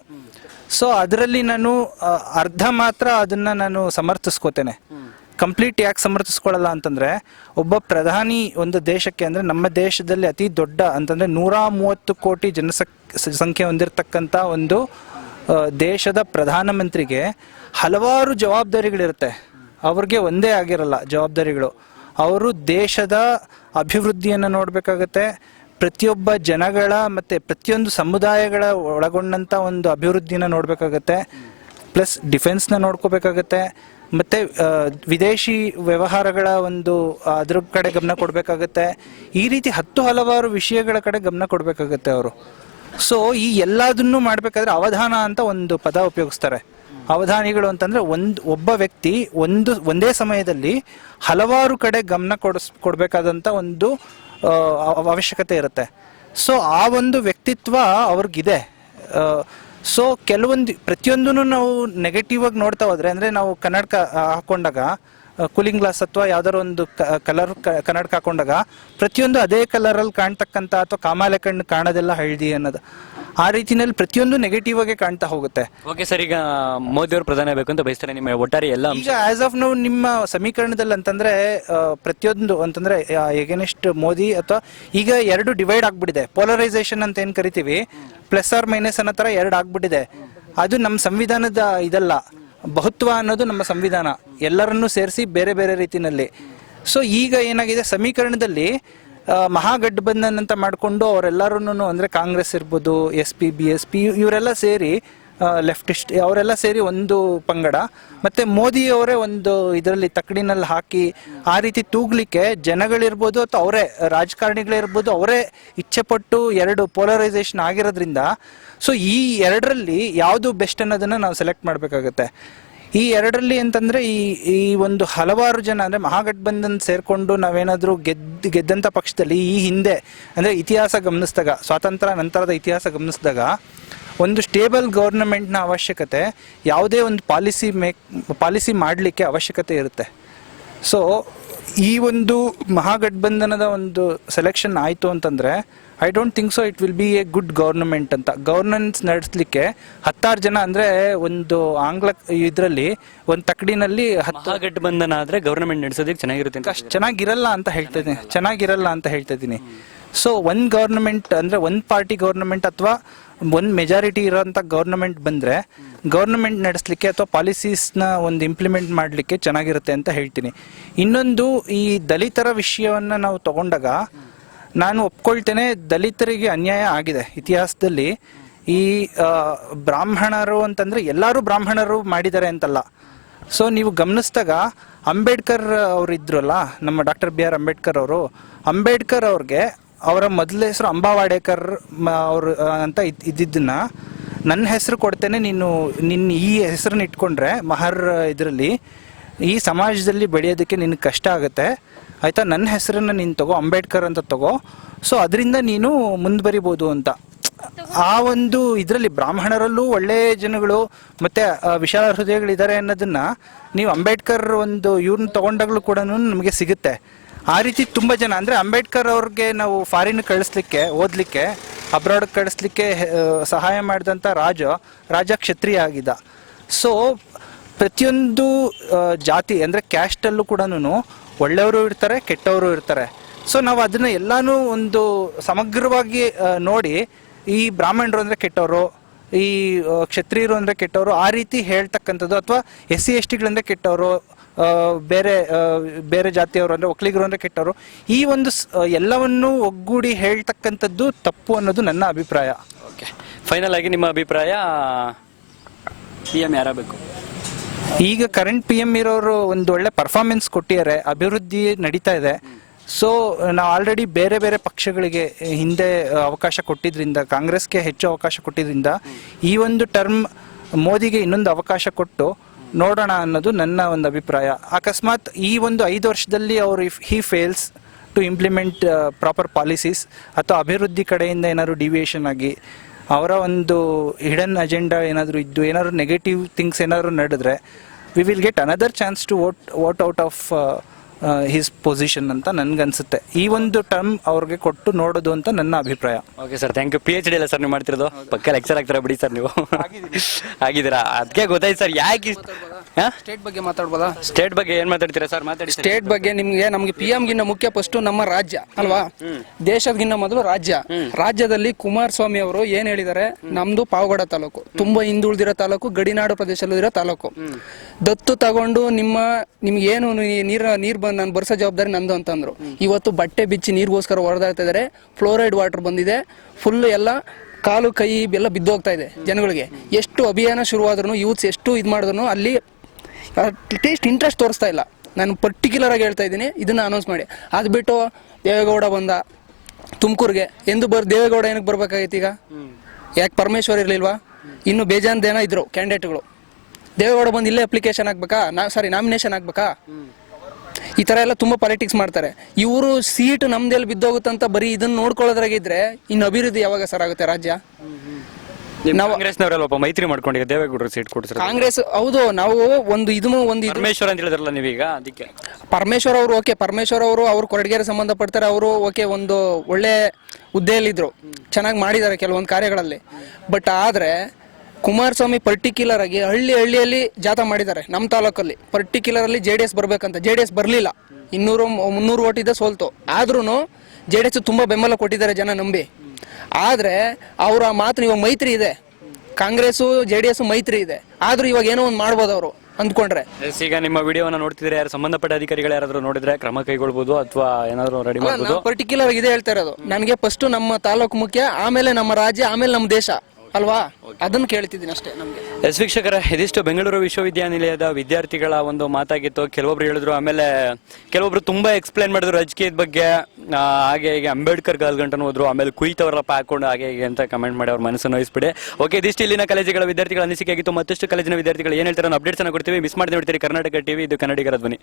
[SPEAKER 9] ಸೊ ಅದರಲ್ಲಿ ನಾನು ಅರ್ಧ ಮಾತ್ರ ಅದನ್ನ ನಾನು ಸಮರ್ಥಿಸ್ಕೋತೇನೆ. ಕಂಪ್ಲೀಟ್ ಯಾಕೆ ಸಮರ್ಥಿಸ್ಕೊಳ್ಳಲ್ಲ ಅಂತಂದ್ರೆ, ಒಬ್ಬ ಪ್ರಧಾನಿ ಒಂದು ದೇಶಕ್ಕೆ ಅಂದ್ರೆ ನಮ್ಮ ದೇಶದಲ್ಲಿ ಅತಿ ದೊಡ್ಡ ಅಂತಂದ್ರೆ ನೂರ ಮೂವತ್ತು ಕೋಟಿ ಜನಸಂಖ್ಯೆ ಸಂಖ್ಯೆ ಹೊಂದಿರತಕ್ಕಂತ ಒಂದು ದೇಶದ ದೇಶದ ಪ್ರಧಾನಮಂತ್ರಿಗೆ ಹಲವಾರು ಜವಾಬ್ದಾರಿಗಳಿರುತ್ತೆ. ಅವ್ರಿಗೆ ಒಂದೇ ಆಗಿರಲ್ಲ ಜವಾಬ್ದಾರಿಗಳು. ಅವರು ದೇಶದ ಅಭಿವೃದ್ಧಿಯನ್ನು ನೋಡ್ಬೇಕಾಗತ್ತೆ ಪ್ರತಿಯೊಬ್ಬ ಜನಗಳ ಮತ್ತೆ ಪ್ರತಿಯೊಂದು ಸಮುದಾಯಗಳ ಒಳಗೊಂಡಂತ ಒಂದು ಅಭಿವೃದ್ಧಿನ ನೋಡಬೇಕಾಗತ್ತೆ. ಪ್ಲಸ್ ಡಿಫೆನ್ಸ್ನ ನೋಡ್ಕೋಬೇಕಾಗತ್ತೆ. ಮತ್ತೆ ವಿದೇಶಿ ವ್ಯವಹಾರಗಳ ಒಂದು ಅದ್ರ ಕಡೆ ಗಮನ ಕೊಡಬೇಕಾಗತ್ತೆ. ಈ ರೀತಿ ಹತ್ತು ಹಲವಾರು ವಿಷಯಗಳ ಕಡೆ ಗಮನ ಕೊಡಬೇಕಾಗತ್ತೆ ಅವರು. ಸೊ, ಈ ಎಲ್ಲದನ್ನು ಮಾಡಬೇಕಾದ್ರೆ ಅವಧಾನ ಅಂತ ಒಂದು ಪದ ಉಪಯೋಗಿಸ್ತಾರೆ. ಅವಧಾನಿಗಳು ಅಂತಂದ್ರೆ ಒಂದು, ಒಬ್ಬ ವ್ಯಕ್ತಿ ಒಂದು, ಒಂದೇ ಸಮಯದಲ್ಲಿ ಹಲವಾರು ಕಡೆ ಗಮನ ಕೊಡಿಸ್ ಕೊಡಬೇಕಾದಂಥ ಒಂದು ಅವಶ್ಯಕತೆ ಇರುತ್ತೆ. ಸೊ ಆ ಒಂದು ವ್ಯಕ್ತಿತ್ವ ಅವ್ರಿಗಿದೆ. ಸೊ ಕೆಲವೊಂದು ಪ್ರತಿಯೊಂದನ್ನು ನಾವು ನೆಗೆಟಿವ್ ಆಗಿ ನೋಡ್ತಾ ಹೋದ್ರೆ, ಅಂದ್ರೆ ನಾವು ಕನ್ನಡಕ ಹಾಕೊಂಡಾಗ ಕೂಲಿಂಗ್ ಗ್ಲಾಸ್ ಅಥವಾ ಯಾವ್ದಾರು ಒಂದು ಕಲರ್ ಕನ್ನಡಕ ಹಾಕೊಂಡಾಗ, ಪ್ರತಿಯೊಂದು ಅದೇ ಕಲರಲ್ಲಿ ಕಾಣ್ತಕ್ಕಂಥ ಅಥವಾ ಕಾಮಾಲೆ ಕಣ್ಣು ಕಾಣೋದೆಲ್ಲ ಹಳದಿ ಅನ್ನೋದು. ಆ ರೀತಿನಲ್ಲಿ ಪ್ರತಿಯೊಂದು ನೆಗೆಟಿವ್ ಆಗಿ ಕಾಣ್ತಾ ಹೋಗುತ್ತೆ.
[SPEAKER 3] ಓಕೆ ಸರ್ ಈಗ ಮೋದಿ ಅವರು ಪ್ರಧಾನಿ ಆಗಬೇಕು ಅಂತ ಬಯಸ್ತಾರೆ ನಿಮ್ಮ ಒಟ್ಟಾರೆ ಎಲ್ಲ ಅಂಶ.
[SPEAKER 9] ಈಗ ಆಸ್ ಆಫ್ ನೌ ನಿಮ್ಮ ಸಮೀಕರಣದಲ್ಲಿ ಅಂತಂದ್ರೆ ಆ, ಪ್ರತಿಯೊಂದು ಅಂತಂದ್ರೆ ಎಗೇನೆಸ್ಟ್ ಮೋದಿ ಅಥವಾ ಈಗ ಎರಡು ಡಿವೈಡ್ ಆಗ್ಬಿಟ್ಟಿದೆ. ಪೋಲರೈಸೇಷನ್ ಅಂತ ಏನ್ ಕರಿತೀವಿ? ಪ್ಲಸ್ ಆರ್ ಮೈನಸ್ ಅನ್ನೋ ತರ ಎರಡು ಆಗ್ಬಿಟ್ಟಿದೆ. ಅದು ನಮ್ಮ ಸಂವಿಧಾನದ ಇದಲ್ಲ. ಬಹುತ್ವ ಅನ್ನೋದು ನಮ್ಮ ಸಂವಿಧಾನ. ಎಲ್ಲರನ್ನೂ ಸೇರಿಸಿ ಬೇರೆ ಬೇರೆ ರೀತಿನಲ್ಲಿ. ಸೊ ಈಗ ಏನಾಗಿದೆ? ಸಮೀಕರಣದಲ್ಲಿ ಮಹಾಗಠಬಂಧನ್ ಅಂತ ಮಾಡಿಕೊಂಡು ಅವರೆಲ್ಲರೂ ಅಂದರೆ ಕಾಂಗ್ರೆಸ್ ಇರ್ಬೋದು S P B S P ಇವರೆಲ್ಲ ಸೇರಿ ಲೆಫ್ಟಿಸ್ಟ್, ಅವರೆಲ್ಲ ಸೇರಿ ಒಂದು ಪಂಗಡ. ಮತ್ತು ಮೋದಿ ಅವರೇ ಒಂದು ಇದರಲ್ಲಿ ತಕ್ಕಡಿನಲ್ಲಿ ಹಾಕಿ ಆ ರೀತಿ ತೂಗ್ಲಿಕ್ಕೆ ಜನಗಳಿರ್ಬೋದು ಅಥವಾ ಅವರೇ ರಾಜಕಾರಣಿಗಳಿರ್ಬೋದು ಅವರೇ ಇಚ್ಛೆಪಟ್ಟು ಎರಡು ಪೋಲರೈಸೇಷನ್ ಆಗಿರೋದ್ರಿಂದ ಸೊ ಈ ಎರಡರಲ್ಲಿ ಯಾವುದು ಬೆಸ್ಟ್ ಅನ್ನೋದನ್ನು ನಾವು ಸೆಲೆಕ್ಟ್ ಮಾಡಬೇಕಾಗತ್ತೆ. ಈ ಎರಡರಲ್ಲಿ ಅಂತಂದ್ರೆ ಈ ಈ ಒಂದು ಹಲವಾರು ಜನ, ಅಂದ್ರೆ ಮಹಾಗಠಬಂಧನ್ ಸೇರ್ಕೊಂಡು ನಾವೇನಾದ್ರೂ ಗೆದ್ದ ಗೆದ್ದಂತ ಪಕ್ಷದಲ್ಲಿ ಈ ಹಿಂದೆ, ಅಂದ್ರೆ ಇತಿಹಾಸ ಗಮನಿಸಿದಾಗ, ಸ್ವಾತಂತ್ರ್ಯ ನಂತರದ ಇತಿಹಾಸ ಗಮನಿಸಿದಾಗ ಒಂದು ಸ್ಟೇಬಲ್ ಗೌರ್ನಮೆಂಟ್ನ ಅವಶ್ಯಕತೆ, ಯಾವುದೇ ಒಂದು ಪಾಲಿಸಿ ಮೇಕ್ ಪಾಲಿಸಿ ಮಾಡಲಿಕ್ಕೆ ಅವಶ್ಯಕತೆ ಇರುತ್ತೆ. ಸೊ ಈ ಒಂದು ಮಹಾಗಠಬಂಧನದ ಒಂದು ಸೆಲೆಕ್ಷನ್ ಆಯಿತು ಅಂತಂದ್ರೆ I don't think so it will be a good government ಅಂತ. ಗವರ್ನೆನ್ಸ್ ನಡೆಸಲಿಕ್ಕೆ ಹತ್ತಾರು ಜನ ಅಂದ್ರೆ ಒಂದು ಆಂಗ್ಲ ಇದರಲ್ಲಿ ಒಂದು ತಕಡಿನಲ್ಲಿ
[SPEAKER 3] ಬಂಧನ ಆದರೆ ಗವರ್ನಮೆಂಟ್ ನಡೆಸೋದಕ್ಕೆ ಚೆನ್ನಾಗಿರುತ್ತೆ ಅಂತ
[SPEAKER 9] ಅಷ್ಟು ಚೆನ್ನಾಗಿರಲ್ಲ ಅಂತ ಹೇಳ್ತಾ ಇದ್ದೀನಿ ಚೆನ್ನಾಗಿರಲ್ಲ ಅಂತ ಹೇಳ್ತಾ ಇದ್ದೀನಿ ಸೊ ಒಂದು ಗೌರ್ನಮೆಂಟ್ ಅಂದ್ರೆ ಒಂದು ಪಾರ್ಟಿ ಗೌರ್ನಮೆಂಟ್ ಅಥವಾ ಒಂದು ಮೆಜಾರಿಟಿ ಇರೋಂಥ ಗೌರ್ನಮೆಂಟ್ ಬಂದರೆ ಗೌರ್ನಮೆಂಟ್ ನಡೆಸಲಿಕ್ಕೆ ಅಥವಾ ಪಾಲಿಸೀಸ್ನ ಒಂದು ಇಂಪ್ಲಿಮೆಂಟ್ ಮಾಡಲಿಕ್ಕೆ ಚೆನ್ನಾಗಿರುತ್ತೆ ಅಂತ ಹೇಳ್ತೀನಿ. ಇನ್ನೊಂದು ಈ ದಲಿತರ ವಿಷಯವನ್ನು ನಾವು ತಗೊಂಡಾಗ ನಾನು ಒಪ್ಕೊಳ್ತೇನೆ, ದಲಿತರಿಗೆ ಅನ್ಯಾಯ ಆಗಿದೆ. ಇತಿಹಾಸದಲ್ಲಿ ಈ ಬ್ರಾಹ್ಮಣರು ಅಂತಂದ್ರೆ ಎಲ್ಲರೂ ಬ್ರಾಹ್ಮಣರು ಮಾಡಿದ್ದಾರೆ ಅಂತಲ್ಲ. ಸೊ ನೀವು ಗಮನಿಸಿದಾಗ ಅಂಬೇಡ್ಕರ್ ಅವರು ಇದ್ರಲ್ಲ, ನಮ್ಮ ಡಾಕ್ಟರ್ ಬಿ ಆರ್ ಅಂಬೇಡ್ಕರ್ ಅವರು, ಅಂಬೇಡ್ಕರ್ ಅವ್ರಿಗೆ ಅವರ ಮೊದಲ ಹೆಸರು ಅಂಬಾವಾಡೇಕರ್ ಅವರು ಅಂತ ಇದ್- ಇದ್ದಿದ್ದನ್ನ ನನ್ನ ಹೆಸರು ಕೊಡ್ತೇನೆ, ನೀನು ನಿನ್ನ ಈ ಹೆಸರನ್ನ ಇಟ್ಕೊಂಡ್ರೆ ಮಹರ್ ಇದರಲ್ಲಿ ಈ ಸಮಾಜದಲ್ಲಿ ಬೆಳೆಯೋದಕ್ಕೆ ನಿನಗೆ ಕಷ್ಟ ಆಗುತ್ತೆ. ಆಯ್ತಾ? ನನ್ನ ಹೆಸರನ್ನ ನೀನು ತಗೋ, ಅಂಬೇಡ್ಕರ್ ಅಂತ ತಗೋ. ಸೊ ಅದರಿಂದ ನೀನು ಮುಂದೆ ಬರಿಬೋದು ಅಂತ. ಆ ಒಂದು ಇದರಲ್ಲಿ ಬ್ರಾಹ್ಮಣರಲ್ಲೂ ಒಳ್ಳೆ ಜನಗಳು ಮತ್ತೆ ವಿಶಾಲ ಹೃದಯಗಳಿದ್ದಾರೆ ಅನ್ನೋದನ್ನ ನೀವು ಅಂಬೇಡ್ಕರ್ ಒಂದು ಇವ್ರನ್ನ ತಗೊಂಡಾಗ್ಲೂ ಕೂಡ ನಮಗೆ ಸಿಗುತ್ತೆ. ಆ ರೀತಿ ತುಂಬಾ ಜನ, ಅಂದ್ರೆ ಅಂಬೇಡ್ಕರ್ ಅವ್ರಿಗೆ ನಾವು ಫಾರಿನ್ ಕಳಿಸ್ಲಿಕ್ಕೆ, ಓದ್ಲಿಕ್ಕೆ ಅಬ್ರಾಡ್ ಕಳಿಸ್ಲಿಕ್ಕೆ ಸಹಾಯ ಮಾಡಿದಂತ ರಾಜ ರಾಜ ಕ್ಷತ್ರಿಯ ಆಗಿದ್ದ. ಸೊ ಪ್ರತಿಯೊಂದು ಜಾತಿ, ಅಂದ್ರೆ ಕ್ಯಾಸ್ಟ್ ಅಲ್ಲೂ ಕೂಡ ಒಳ್ಳೆಯವರು ಇರ್ತಾರೆ, ಕೆಟ್ಟವರು ಇರ್ತಾರೆ. ಸೊ ನಾವು ಅದನ್ನ ಎಲ್ಲಾನು ಒಂದು ಸಮಗ್ರವಾಗಿ ನೋಡಿ, ಈ ಬ್ರಾಹ್ಮಣರು ಅಂದ್ರೆ ಕೆಟ್ಟವರು, ಈ ಕ್ಷತ್ರಿಯರು ಅಂದ್ರೆ ಕೆಟ್ಟವರು, ಆ ರೀತಿ ಹೇಳ್ತಕ್ಕಂಥದ್ದು, ಅಥವಾ ಎಸ್ ಸಿ ಎಸ್ ಟಿಗಳಂದ್ರೆ ಕೆಟ್ಟವರು ಬೇರೆ ಬೇರೆ ಜಾತಿಯವರು ಅಂದ್ರೆ ಒಕ್ಕಲಿಗರು ಅಂದ್ರೆ ಕೆಟ್ಟವರು, ಈ ಒಂದು ಎಲ್ಲವನ್ನೂ ಒಗ್ಗೂಡಿ ಹೇಳ್ತಕ್ಕಂಥದ್ದು ತಪ್ಪು ಅನ್ನೋದು ನನ್ನ ಅಭಿಪ್ರಾಯ.
[SPEAKER 3] ಓಕೆ ಫೈನಲ್ ಆಗಿ ನಿಮ್ಮ ಅಭಿಪ್ರಾಯ? ಪಿ ಎಂ ಯಾರಾಗಬೇಕು?
[SPEAKER 9] ಈಗ ಕರೆಂಟ್ ಪಿ ಎಂ ಇರೋರು ಒಂದು ಒಳ್ಳೆ ಪರ್ಫಾರ್ಮೆನ್ಸ್ ಕೊಟ್ಟಿದ್ದಾರೆ, ಅಭಿವೃದ್ಧಿ ನಡೀತಾ ಇದೆ. ಸೊ ನಾವು ಆಲ್ರೆಡಿ ಬೇರೆ ಬೇರೆ ಪಕ್ಷಗಳಿಗೆ ಹಿಂದೆ ಅವಕಾಶ ಕೊಟ್ಟಿದ್ರಿಂದ, ಕಾಂಗ್ರೆಸ್ಗೆ ಹೆಚ್ಚು ಅವಕಾಶ ಕೊಟ್ಟಿದ್ರಿಂದ ಈ ಒಂದು ಟರ್ಮ್ ಮೋದಿಗೆ ಇನ್ನೊಂದು ಅವಕಾಶ ಕೊಟ್ಟು ನೋಡೋಣ ಅನ್ನೋದು ನನ್ನ ಒಂದು ಅಭಿಪ್ರಾಯ. ಅಕಸ್ಮಾತ್ ಈ ಒಂದು ಐದು ವರ್ಷದಲ್ಲಿ ಅವರು if he fails to implement proper policies ಅಥವಾ ಅಭಿವೃದ್ಧಿ ಕಡೆಯಿಂದ ಏನಾದ್ರು ಡಿವಿಯೇಷನ್ ಆಗಿ ಅವರ ಒಂದು ಹಿಡನ್ ಅಜೆಂಡಾ ಏನಾದರೂ ಇದ್ದು ಏನಾದ್ರು ನೆಗೆಟಿವ್ ಥಿಂಗ್ಸ್ ಏನಾದ್ರು ನಡೆದ್ರೆ we will get another chance to vote vote out of his position ಅಂತ ನನ್ಗನ್ಸುತ್ತೆ. ಈ ಒಂದು ಟರ್ಮ್ ಅವ್ರಿಗೆ ಕೊಟ್ಟು ನೋಡೋದು ಅಂತ ನನ್ನ ಅಭಿಪ್ರಾಯ.
[SPEAKER 3] Okay sir thank you P H D ಎಲ್ಲ ಸರ್ ನೀವು ಮಾಡ್ತಿರೋದು? ಪಕ್ಕ ಲೆಕ್ಚರ್ ಆಗ್ತಾರ ಬಿಡಿ ಸರ್ ನೀವು? ಆಗಿದ್ದೀರಾ ಅದಕ್ಕೆ ಗೊತ್ತಾಯ್ತು ಸರ್ ಯಾಕೆ
[SPEAKER 4] ಸ್ಟೇಟ್ ಬಗ್ಗೆ ಮಾತಾಡ್ಬೋದಾ?
[SPEAKER 3] ಸ್ಟೇಟ್ ಬಗ್ಗೆ ಏನ್ ಮಾತಾಡ್ತೀರಾ ಸರ್? ಮಾತಾಡಿ sir.
[SPEAKER 4] ಸ್ಟೇಟ್ ಬಗ್ಗೆ ನಿಮ್ಗೆ ನಮ್ಗೆ ಪಿ ಎಂ ಗಿನ್ನ ಮುಖ್ಯ ಫಸ್ಟ್ ನಮ್ಮ ರಾಜ್ಯ ಅಲ್ವಾ? ದೇಶದಗಿನ್ನ ಮೊದಲು ರಾಜ್ಯ. ರಾಜ್ಯದಲ್ಲಿ ಕುಮಾರಸ್ವಾಮಿ ಅವರು ಏನ್ ಹೇಳಿದ್ದಾರೆ? ನಮ್ದು ಪಾವಗಡ ತಾಲೂಕು ತುಂಬಾ ಹಿಂದುಳಿದಿರೋ ತಾಲೂಕು ಗಡಿನಾಡು ಪ್ರದೇಶದಲ್ಲಿರೋ ತಾಲೂಕು. ದತ್ತು ತಗೊಂಡು ನಿಮ್ಮ ನಿಮ್ಗೆ ಏನು ನೀ- ನೀರ ನೀರ್ ಬಂದ್ ನಾನು ಬರ್ಸೋ ಜವಾಬ್ದಾರಿ ನಂದು ಅಂತಂದ್ರು. ಇವತ್ತು ಬಟ್ಟೆ ಬಿಚ್ಚಿ ನೀರ್ಗೋಸ್ಕರ ಹೊಡೆದಾಗ್ತಾ ಇದಾರೆ ಫ್ಲೋರೈಡ್ ವಾಟರ್ ಬಂದಿದೆ. ಫುಲ್ ಎಲ್ಲ ಕಾಲು ಕೈ ಎಲ್ಲ ಬಿದ್ದೋಗ್ತಾ ಇದೆ ಜನಗಳಿಗೆ. ಎಷ್ಟು ಅಭಿಯಾನ ಶುರುವಾದ್ರೂ ಯೂತ್ಸ್ ಎಷ್ಟು ಇದು ಮಾಡಿದ್ರು ಅಲ್ಲಿ ಅಟ್ಲೀಸ್ಟ್ ಇಂಟ್ರೆಸ್ಟ್ ತೋರಿಸ್ತಾ ಇಲ್ಲ. ನಾನು ಪರ್ಟಿಕ್ಯುಲರ್ ಆಗಿ ಹೇಳ್ತಾ ಇದ್ದೀನಿ, ಇದನ್ನ ಅನೌನ್ಸ್ ಮಾಡಿ. ಅದು ಬಿಟ್ಟು ದೇವೇಗೌಡ ಬಂದ ತುಮಕೂರಿಗೆ. ಎಂದು ಬರ್, ದೇವೇಗೌಡ ಏನಕ್ಕೆ ಬರ್ಬೇಕಾಗಿತ್ತು ಈಗ? ಯಾಕೆ ಪರಮೇಶ್ವರ್ ಇರ್ಲಿಲ್ವಾ? ಇನ್ನು ಬೇಜಾನ್ ದೇನ ಇದ್ರು ಕ್ಯಾಂಡಿಡೇಟ್ಗಳು ದೇವೇಗೌಡ ಬಂದು ಇಲ್ಲೇ ಅಪ್ಲಿಕೇಶನ್ ಹಾಕ್ಬೇಕಾ? ನಾ ಸಾರಿ ನಾಮಿನೇಷನ್ ಹಾಕ್ಬೇಕಾ? ಈ ತರ ಎಲ್ಲ ತುಂಬಾ ಪಾಲಿಟಿಕ್ಸ್ ಮಾಡ್ತಾರೆ. ಇವರು ಸೀಟ್ ನಮ್ದೆಲ್ಲಿ ಬಿದ್ದೋಗುತ್ತಂತ ಬರೀ ಇದನ್ನ ನೋಡ್ಕೊಳ್ಳೋದ್ರಾಗಿದ್ರೆ ಇನ್ನು ಅಭಿವೃದ್ಧಿ ಯಾವಾಗ ಸರ್ ಆಗುತ್ತೆ ರಾಜ್ಯ?
[SPEAKER 3] ನಾವು ಕಾಂಗ್ರೆಸ್ನವರಲ್ವಪ್ಪ ಮೈತ್ರಿ ಮಾಡ್ಕೊಂಡಿರೋ ದೇವೇಗೌಡರು ಸೀಟ್ ಕೊಡ್ತಾರೆ
[SPEAKER 4] ಕಾಂಗ್ರೆಸ್ ಹೌದು ನಾವು ಒಂದು ಇದು ಒಂದು ಇದು
[SPEAKER 3] ಪರಮೇಶ್ವರ್ ಅಂತ ಹೇಳಿದ್ರಲ್ಲ ನೀವೀಗ ಅದಕ್ಕೆ.
[SPEAKER 4] ಪರಮೇಶ್ವರ್ ಅವರು ಓಕೆ ಪರಮೇಶ್ವರ್ ಅವರು ಅವ್ರು ಕೊರಟಗೆರೆ ಸಂಬಂಧಪಡ್ತಾರೆ ಅವರು ಓಕೆ ಒಂದು ಒಳ್ಳೆ ಹುದ್ದೆಯಲ್ಲಿದ್ರು. ಚೆನ್ನಾಗಿ ಮಾಡಿದ್ದಾರೆ ಕೆಲವೊಂದು ಕಾರ್ಯಗಳಲ್ಲಿ. ಬಟ್ ಆದ್ರೆ ಕುಮಾರಸ್ವಾಮಿ ಪರ್ಟಿಕ್ಯುಲರ್ ಆಗಿ ಹಳ್ಳಿ ಹಳ್ಳಿಯಲ್ಲಿ ಜಾಥಾ ಮಾಡಿದ್ದಾರೆ ನಮ್ಮ ತಾಲೂಕಲ್ಲಿ. ಪರ್ಟಿಕ್ಯುಲರ್ ಅಲ್ಲಿ ಜೆ ಡಿ ಎಸ್ ಬರ್ಬೇಕಂತ. ಜೆ ಡಿ ಎಸ್ ಬರಲಿಲ್ಲ. ಇನ್ನೂರು ಮುನ್ನೂರು ಓಟ್ ಇದೆ ಸೋಲ್ತು. ಆದ್ರೂ ಜೆ ಡಿ ಎಸ್ ತುಂಬಾ ಬೆಂಬಲ ಕೊಟ್ಟಿದ್ದಾರೆ ಜನ ನಂಬಿ. ಆದ್ರೆ ಅವರ ಮಾತ್ರ ಇವಾಗ ಮೈತ್ರಿ ಇದೆ. ಕಾಂಗ್ರೆಸ್ ಜೆ ಡಿ ಎಸ್ ಮೈತ್ರಿ ಇದೆ. ಆದ್ರೂ ಇವಾಗ ಏನೋ ಒಂದು ಮಾಡ್ಬೋದು ಅವರು ಅಂದ್ಕೊಂಡ್ರೆ.
[SPEAKER 3] ಎಸ್, ಈಗ ನಿಮ್ಮ ವಿಡಿಯೋನ ನೋಡ್ತಿದ್ರೆ ಯಾರು ಸಂಬಂಧಪಟ್ಟ ಅಧಿಕಾರಿಗಳು ಯಾರಾದ್ರೂ ನೋಡಿದ್ರೆ ಕ್ರಮ ಕೈಗೊಳ್ಬಹುದು ಅಥವಾ ಏನಾದ್ರು ರೆಡಿ ಮಾಡ್ಬೋದು?
[SPEAKER 4] ಪರ್ಟಿಕ್ಯುಲರ್ ಇದೇ ಹೇಳ್ತಾ ಇರೋದು. ನನಗೆ ಫಸ್ಟ್ ನಮ್ಮ ತಾಲೂಕು ಮುಖ್ಯ ಆಮೇಲೆ ನಮ್ಮ ರಾಜ್ಯ ಆಮೇಲೆ ನಮ್ಮ ದೇಶ. ಅಲ್ವಾ? ಅದನ್ನ ಕೇಳ್ತಿದ್ದೀನಿ ಅಷ್ಟೇ ನಮಗೆ.
[SPEAKER 3] ಎಸ್ ವೀಕ್ಷಕರ ಇದಿಷ್ಟು ಬೆಂಗಳೂರು ವಿಶ್ವವಿದ್ಯಾನಿಲಯದ ವಿದ್ಯಾರ್ಥಿಗಳ ಒಂದು ಮಾತಾಗಿತ್ತು. ಕೆಲವೊಬ್ರು ಹೇಳಿದ್ರು ಆಮೇಲೆ ಕೆಲವೊಬ್ರು ತುಂಬಾ ಎಕ್ಸ್ಪ್ಲೈನ್ ಮಾಡಿದ್ರು ರಾಜಕೀಯದ ಬಗ್ಗೆ. ಆ, ಹಾಗೆ ಹೀಗೆ ಅಂಬೇಡ್ಕರ್ ಗಂಟನ್ನು ಹೋದ್ರು ಆಮೇಲೆ ಕುಯ್ತವರಲ್ಲಪ್ಪ ಹಾಕೊಂಡು ಹಾಗೆ ಹೀಗೆ ಅಂತ ಕಮೆಂಟ್ ಮಾಡಿ ಅವ್ರ ಮನಸ್ಸನ್ನು ವಹಿಸ್ಬಿಡಿ ಓಕೆ ಇದಿಷ್ಟು ಇಲ್ಲಿನ ಕಾಲೇಜುಗಳ ವಿದ್ಯಾರ್ಥಿಗಳ ಅನಿಸಿಕೆ ಆಗಿತ್ತು. ಮತ್ತಷ್ಟು ಕಾಲೇಜಿನ ವಿದ್ಯಾರ್ಥಿಗಳು ಏನ್ ಹೇಳ್ತಾರೆ ಅಪ್ಡೇಟ್ಸ್ ಅನ್ನ ಕೊಡ್ತೀವಿ. ಮಿಸ್ ಮಾಡಿ ನೋಡ್ತೀರಿ ಕರ್ನಾಟಕ ಟಿವಿ ಇದು ಕನ್ನಡಿಗರ ಧ್ವನಿ.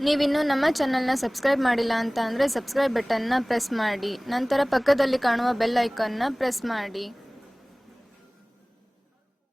[SPEAKER 10] ನೀವಿನ್ನೂ ನಮ್ಮ ಚಾನೆಲ್ನ ಸಬ್ಸ್ಕ್ರೈಬ್ ಮಾಡಿಲ್ಲ ಅಂತ ಅಂದರೆ ಸಬ್ಸ್ಕ್ರೈಬ್ ಬಟನ್ನ ಪ್ರೆಸ್ ಮಾಡಿ. ನಂತರ ಪಕ್ಕದಲ್ಲಿ ಕಾಣುವ ಬೆಲ್ ಐಕಾನ್ನ ಪ್ರೆಸ್ ಮಾಡಿ.